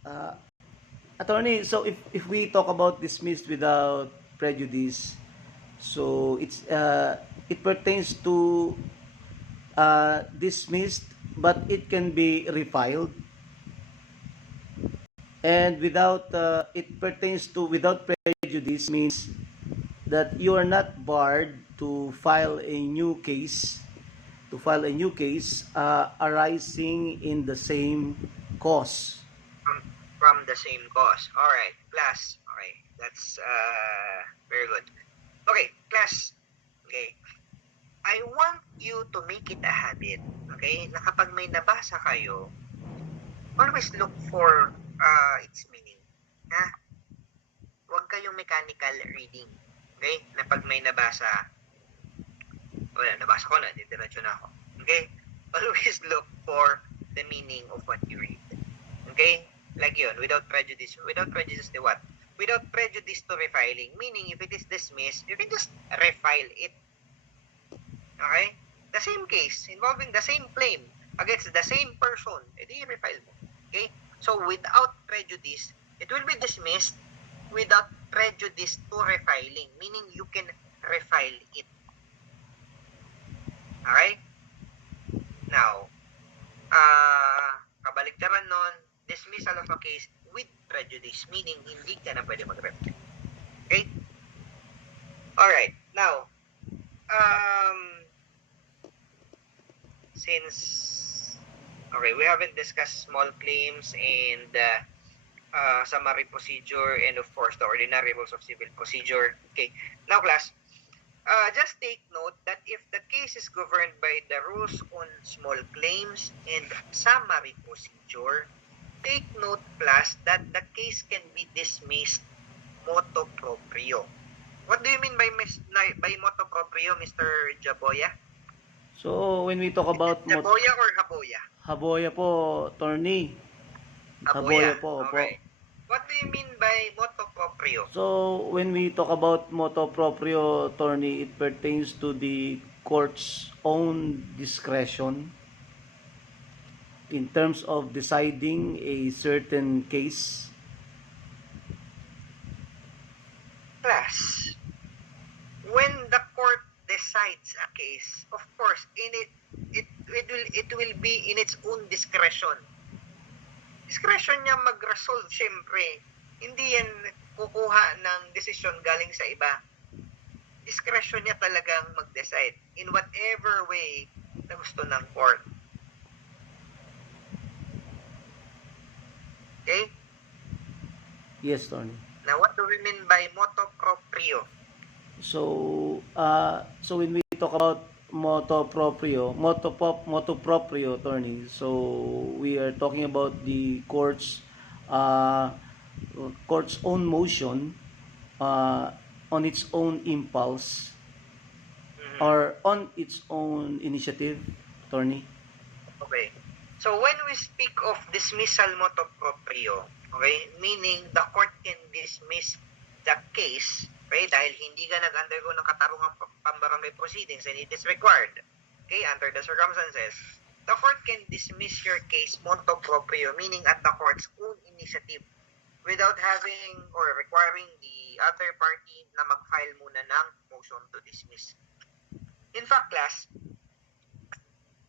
Attorney, so if we talk about dismissed without prejudice, so it pertains to dismissed, but it can be refiled. And without prejudice means that you are not barred to file a new case arising in the same cause. From the same cause. Alright, class. Okay, that's very good. Okay, class. Okay. I want you to make it a habit, okay, na kapag may nabasa kayo, always look for its meaning. Ha? Huwag kayong mechanical reading. Okay? Na pag may nabasa ko na, didiretso na ako. Okay? Always look for the meaning of what you read. Okay? Like yun, without prejudice. Without prejudice to what? Without prejudice to refiling. Meaning, if it is dismissed, you can just refile it. Okay? The same case, involving the same claim, against the same person, edi refile mo. Okay? So, without prejudice, it will be dismissed without prejudice to refiling. Meaning, you can refile it. Okay? Now, kabaligtaran nun, dismissal of a case with prejudice, meaning hindi ka na pwede mag-refile. Okay? Alright. Now, since we haven't discussed small claims and summary procedure and of course the ordinary rules of civil procedure. Okay. Now, class, just take note that if the case is governed by the rules on small claims and summary procedure, take note, class, that the case can be dismissed motu proprio. What do you mean by motu proprio, Mr. Jaboya? So, when we talk about Jaboya or Haboya? Haboya po, attorney. Haboya po, okay. What do you mean by motu proprio? So, when we talk about motu proprio, attorney, it pertains to the court's own discretion in terms of deciding a certain case. Class, when the court decides a case, of course, it will be in its own discretion. Discretion niya mag-resolve, syempre. Hindi yan kukuha ng desisyon galing sa iba. Discretion niya talagang mag-decide in whatever way na gusto ng court. Okay? Yes, attorney. Now, what do we mean by motu proprio? So, when we talk about motu proprio, attorney, so we are talking about the court's own motion on its own impulse Mhm. or on its own initiative, attorney? Okay. So when we speak of dismissal motu proprio, okay, meaning the court can dismiss the case, okay, dahil hindi ka nag-undergo ng katarungang pambarangay proceedings and it is required, okay, under the circumstances, the court can dismiss your case motu proprio, meaning at the court's own initiative, without having or requiring the other party na mag-file muna ng motion to dismiss. In fact, class,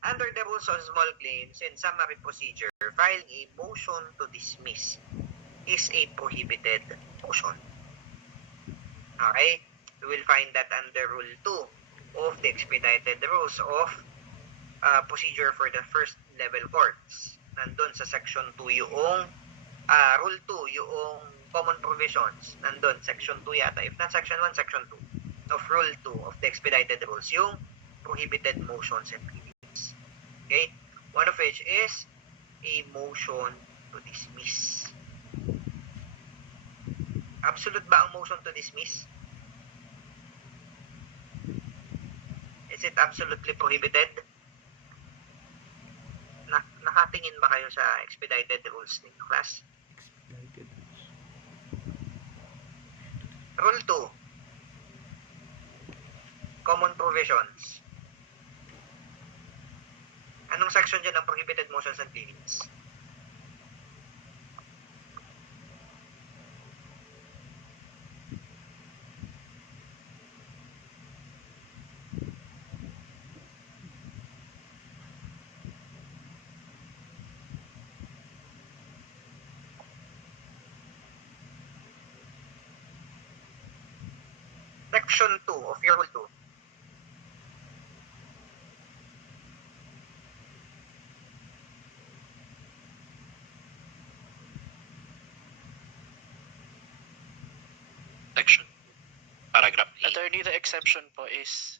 under the rules on small claims and summary procedure, filing a motion to dismiss is a prohibited motion. Okay? You will find that under Rule 2 of the expedited rules of procedure for the first level courts. Nandun sa Section 2 yung Rule 2, yung common provisions. Nandun, Section 2 yata. If not Section 1, Section 2 of Rule 2 of the expedited rules, yung prohibited motions and pleadings. Okay? One of which is a motion to dismiss. Absolute ba ang motion to dismiss? Is it absolutely prohibited? Nakatingin ba kayo sa expedited rules ninyo, class? Rule 2. Common provisions. Anong section dyan ang prohibited motions and pleadings? Section 2 of your Rule 2. Section. Paragraph A. Attorney, the exception po is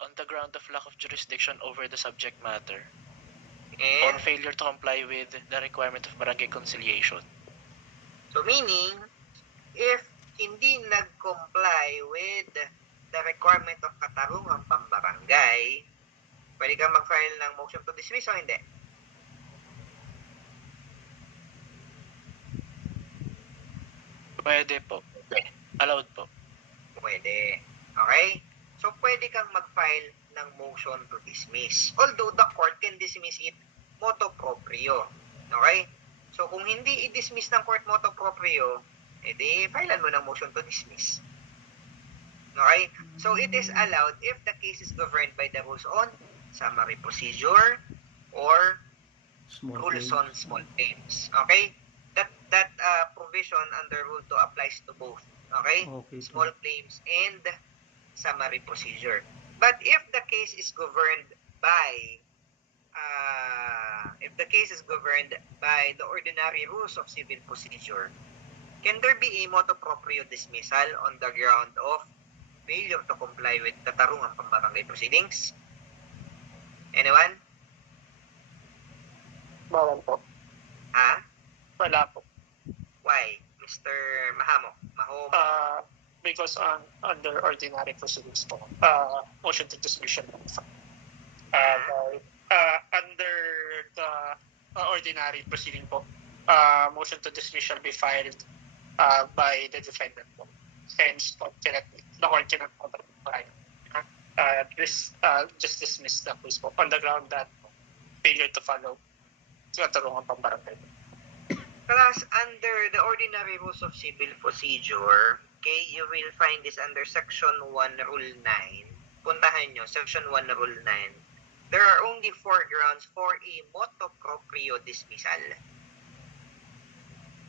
on the ground of lack of jurisdiction over the subject matter or And failure to comply with the requirement of barangay conciliation. so meaning, if hindi nag-comply with the requirement of katarungang pambarangay, pwede kang mag-file ng motion to dismiss o hindi? Pwede po. Allowed po. Pwede. Okay? So, pwede kang mag-file ng motion to dismiss. Although, the court can dismiss it motu proprio. Okay? So, kung hindi i-dismiss ng court motu proprio, edi, filean mo ng motion to dismiss. Okay? So, it is allowed if the case is governed by the rules on summary procedure or Small rules claims. on small claims. Okay? That provision under Rule 2 applies to both. Okay? Okay, Small claims and summary procedure. But if the case is governed by the ordinary rules of civil procedure, can there be a motu proprio dismissal on the ground of failure to comply with katarungang pambarangay proceedings? Anyone? Bawal po. Ha? Wala po. Why? Mr. Mahamok. Because under ordinary proceedings po, motion to dismiss siya. Under the ordinary proceeding po, motion to dismiss shall be filed by the defendant po. Hence po, the court cannot just dismiss the case po on the ground that failure to follow katarungang pambarangay. Plus, under the ordinary rules of civil procedure, okay, you will find this under Section 1, Rule 9. Puntahan nyo, Section 1, Rule 9. There are only 4 grounds for a motu proprio dismissal.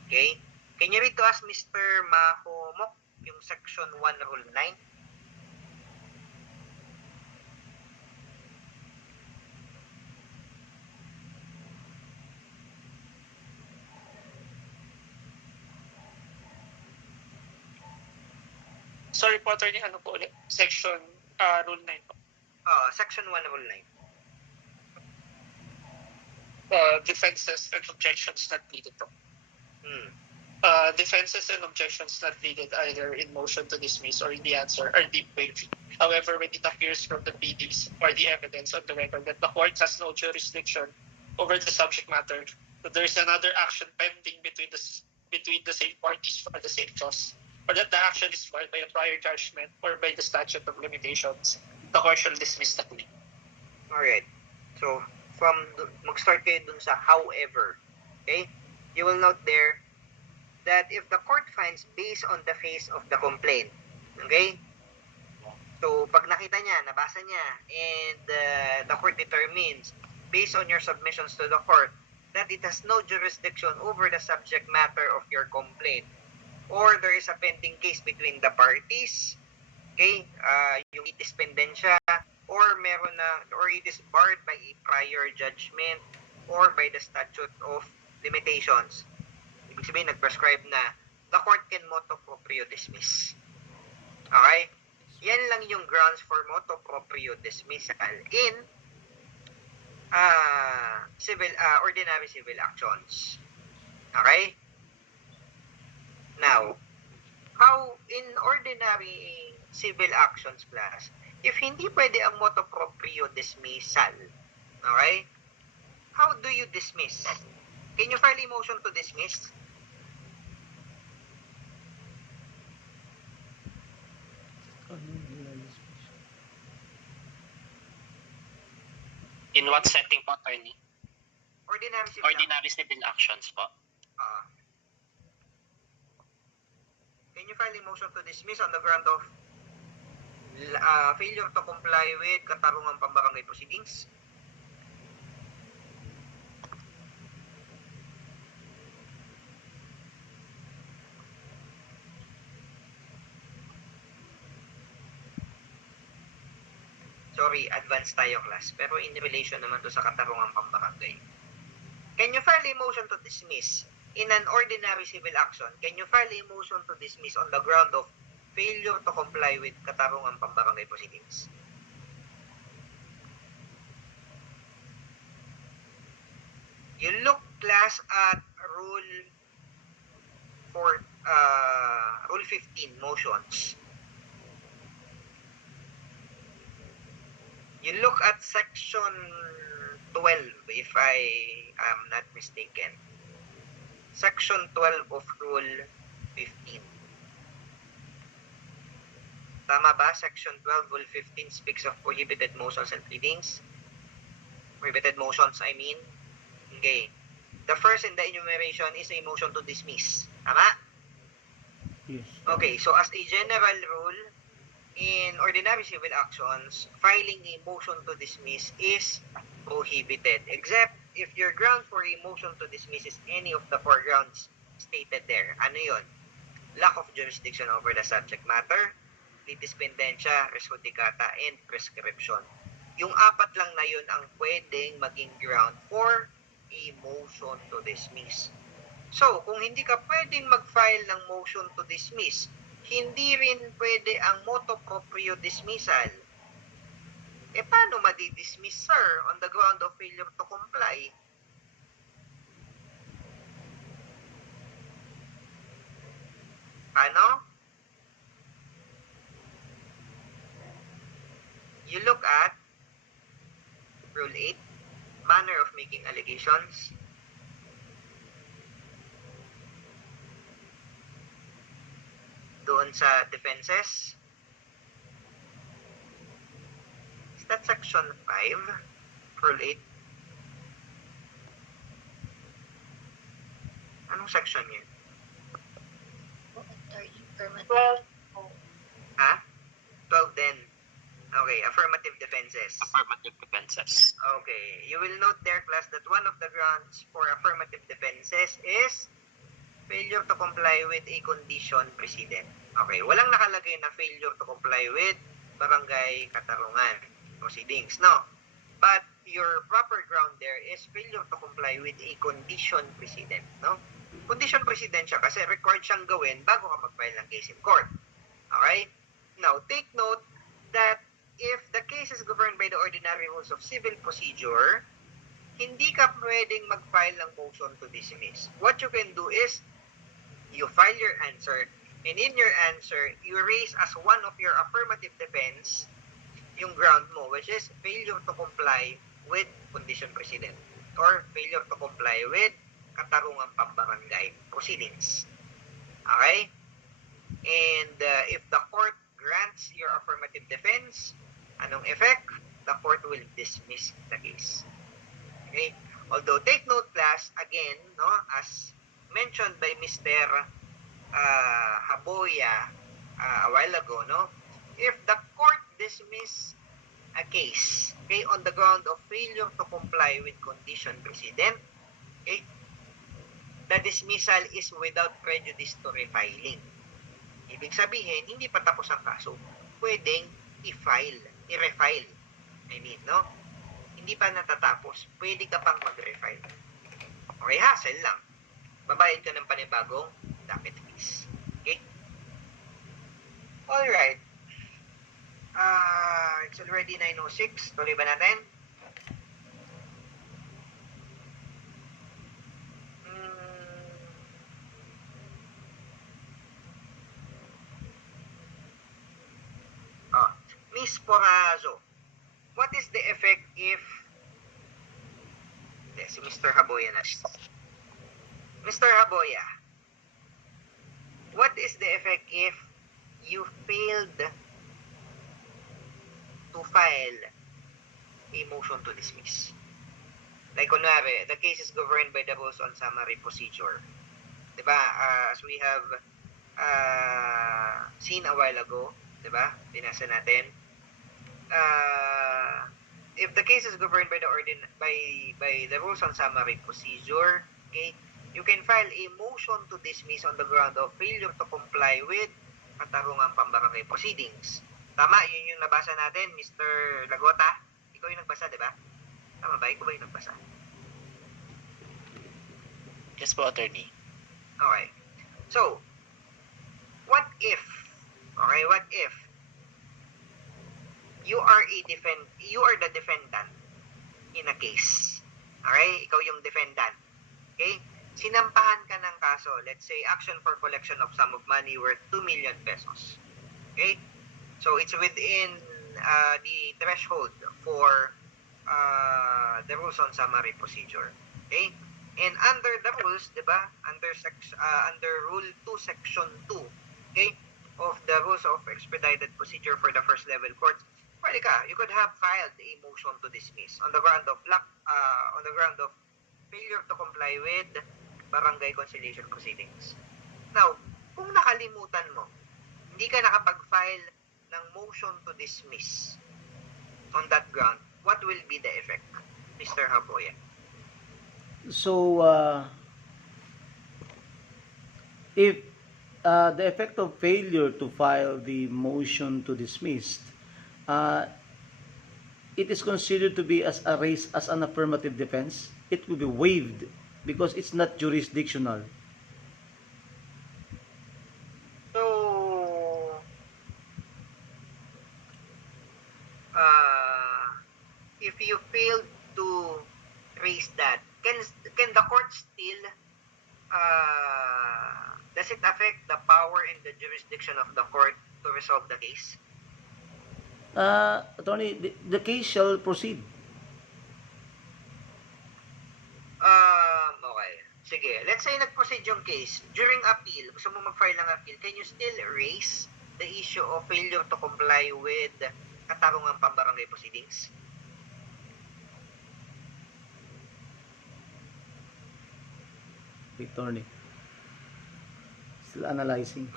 Okay? Can you read to us, Mr. Mahomok, yung Section 1, Rule 9? Sorry po, attorney, ano po ulit? Section Rule 9 po. Section 1, Rule 9. Defenses and objections not needed po. defenses and objections not needed either in motion to dismiss or in the answer are deemed waived. However, when it appears from the pleadings or the evidence on the record that the court has no jurisdiction over the subject matter, that there is another action pending between the same parties for the same cause, or that the action is filed by a prior judgment or by the statute of limitations, the court shall dismiss the plea. Alright. So, mag-start kayo dun sa however. Okay? You will note there that if the court finds based on the face of the complaint, okay? So, pag nakita niya, nabasa niya, and the court determines, based on your submissions to the court, that it has no jurisdiction over the subject matter of your complaint, or there is a pending case between the parties, okay? Yung it is pendensya, or it is barred by a prior judgment, or by the statute of limitations. Ibig sabihin, nag-prescribe na, the court can motu proprio dismiss. Okay? Yan lang yung grounds for motu proprio dismissal in ordinary civil actions. Okay? Now, how in ordinary civil actions class, if hindi pwede ang motu proprio dismissal, okay? How do you dismiss? Can you file a motion to dismiss? In what setting po, attorney? Ordinary civil actions po. Can you file a motion to dismiss on the ground of failure to comply with katarungang pambarangay proceedings? Sorry, advance tayo class. Pero in relation naman to sa katarungang pambarangay. Can you file a motion to dismiss in an ordinary civil action? Can you file a motion to dismiss on the ground of failure to comply with katarungang pambarangay proceedings? You look class at Rule 15 motions. You look at section 12, if I am not mistaken. Section 12 of Rule 15. Tama ba? Section 12, Rule 15 speaks of prohibited motions and pleadings. Prohibited motions, I mean. Okay. The first in the enumeration is a motion to dismiss. Tama? Yes. Okay, so as a general rule, in ordinary civil actions, filing a motion to dismiss is prohibited, except if your ground for a motion to dismiss is any of the four grounds stated there. Ano yun? Lack of jurisdiction over the subject matter, litis pendentia, res judicata, and prescription. Yung apat lang na yun ang pwedeng maging ground for a motion to dismiss. So, kung hindi ka pwedeng mag-file ng motion to dismiss, hindi rin pwede ang motu proprio dismissal. Paano madi-dismiss, sir, on the ground of failure to comply? Paano? You look at Rule 8, manner of making allegations. Doon sa defenses. Is that section 5? Rule 8? Anong section yun? Ha? 12 din. Okay, affirmative defenses. Affirmative defenses. Okay, you will note there, class, that one of the grounds for affirmative defenses is failure to comply with a condition precedent. Okay, walang nakalagay na failure to comply with barangay katarungan proceedings, no? But your proper ground there is failure to comply with a condition precedent, no? Condition precedent siya kasi required siyang gawin bago ka mag-file ng case in court. Okay? Now, take note that if the case is governed by the ordinary rules of civil procedure, hindi ka pwedeng mag-file ng motion to dismiss. What you can do is You file your answer, and in your answer, you raise as one of your affirmative defense yung ground mo, which is failure to comply with condition precedent or failure to comply with katarungang pambarangay proceedings. Okay? And if the court grants your affirmative defense, anong effect? The court will dismiss the case. Okay? Although, take note class, again, no, as mentioned by Mr. Haboya a while ago, no, if the court dismiss a case, okay, on the ground of failure to comply with condition precedent, okay, the dismissal is without prejudice to refiling. Ibig sabihin, hindi pa tapos ang kaso. Pwedeng i-refile. No? Hindi pa natatapos. Pwede ka pang mag-refile. Okay, hassle lang. Babayad ka ng panibagong docket fees. Okay? Alright. It's already 9:06. Tuloy ba natin? Miss Porazo, what is the effect if... si Mr. Haboya na. Mr. Haboya, what is the effect if you failed to file a motion to dismiss? Like, kunwari, the case is governed by the rules on summary procedure. Diba? As we have seen a while ago, diba? Binasa natin. If the case is governed by the rules on summary procedure, okay, you can file a motion to dismiss on the ground of failure to comply with katarungang pambarangay proceedings. Tama, yun yung nabasa natin, Mr. Lagota. Ikaw yung nagbasa, di ba? Tama ba? Ikaw ba yung nagbasa? Yes po, attorney. Okay. So, what if you are the defendant in a case. Okay? Ikaw yung defendant. Okay? Sinampahan ka ng kaso, let's say, action for collection of sum of money worth 2 million pesos. Okay? So, it's within the threshold for the rules on summary procedure. Okay? And under the rules, diba? Under Rule 2, Section 2, okay, of the Rules of Expedited Procedure for the First Level Courts, pwede ka, you could have filed a motion to dismiss on the ground of failure to comply with barangay conciliation proceedings. Now, kung nakalimutan mo, hindi ka nakapag-file ng motion to dismiss on that ground, what will be the effect, Mr. Haboya? So, if the effect of failure to file the motion to dismiss, it is considered to be as an affirmative defense, it will be waived because it's not jurisdictional. So, if you fail to raise that, can the court still, does it affect the power and the jurisdiction of the court to resolve the case? Attorney, the case shall proceed. Okay. Sige. Let's say nag-proceed yung case. During appeal, gusto mo mag-file ng appeal, can you still raise the issue of failure to comply with katarungang pambarangay proceedings? Attorney. Still analyzing.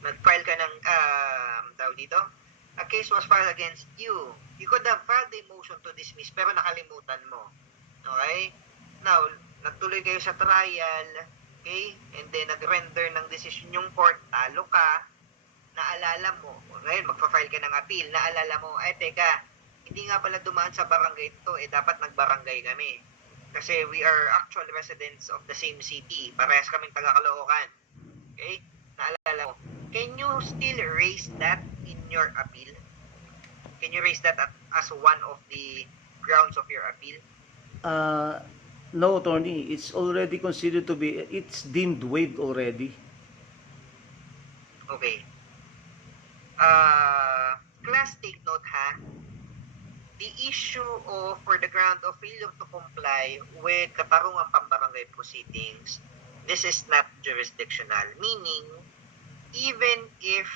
Nag-file ka ng tawag dito, a case was filed against you. You could have filed a motion to dismiss pero nakalimutan mo. Okay? Now, nagtuloy kayo sa trial, okay? And then nag-render ng decision yung court, talo ka, naalala mo, okay? Magpa-file ka ng appeal, naalala mo, ay teka, hindi nga pala dumaan sa barangay ito, dapat nagbarangay kami. Kasi we are actual residents of the same city. Parehas kaming taga-Caloocan. Okay? Naalala mo. Can you still raise that in your appeal? Can you raise that as one of the grounds of your appeal? No, attorney, it's already considered to be, it's deemed waived already. Okay. Class, take note ha. The issue of for the ground of failure to comply with katarungang pambarangay proceedings, this is not jurisdictional. Meaning, even if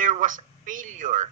there was failure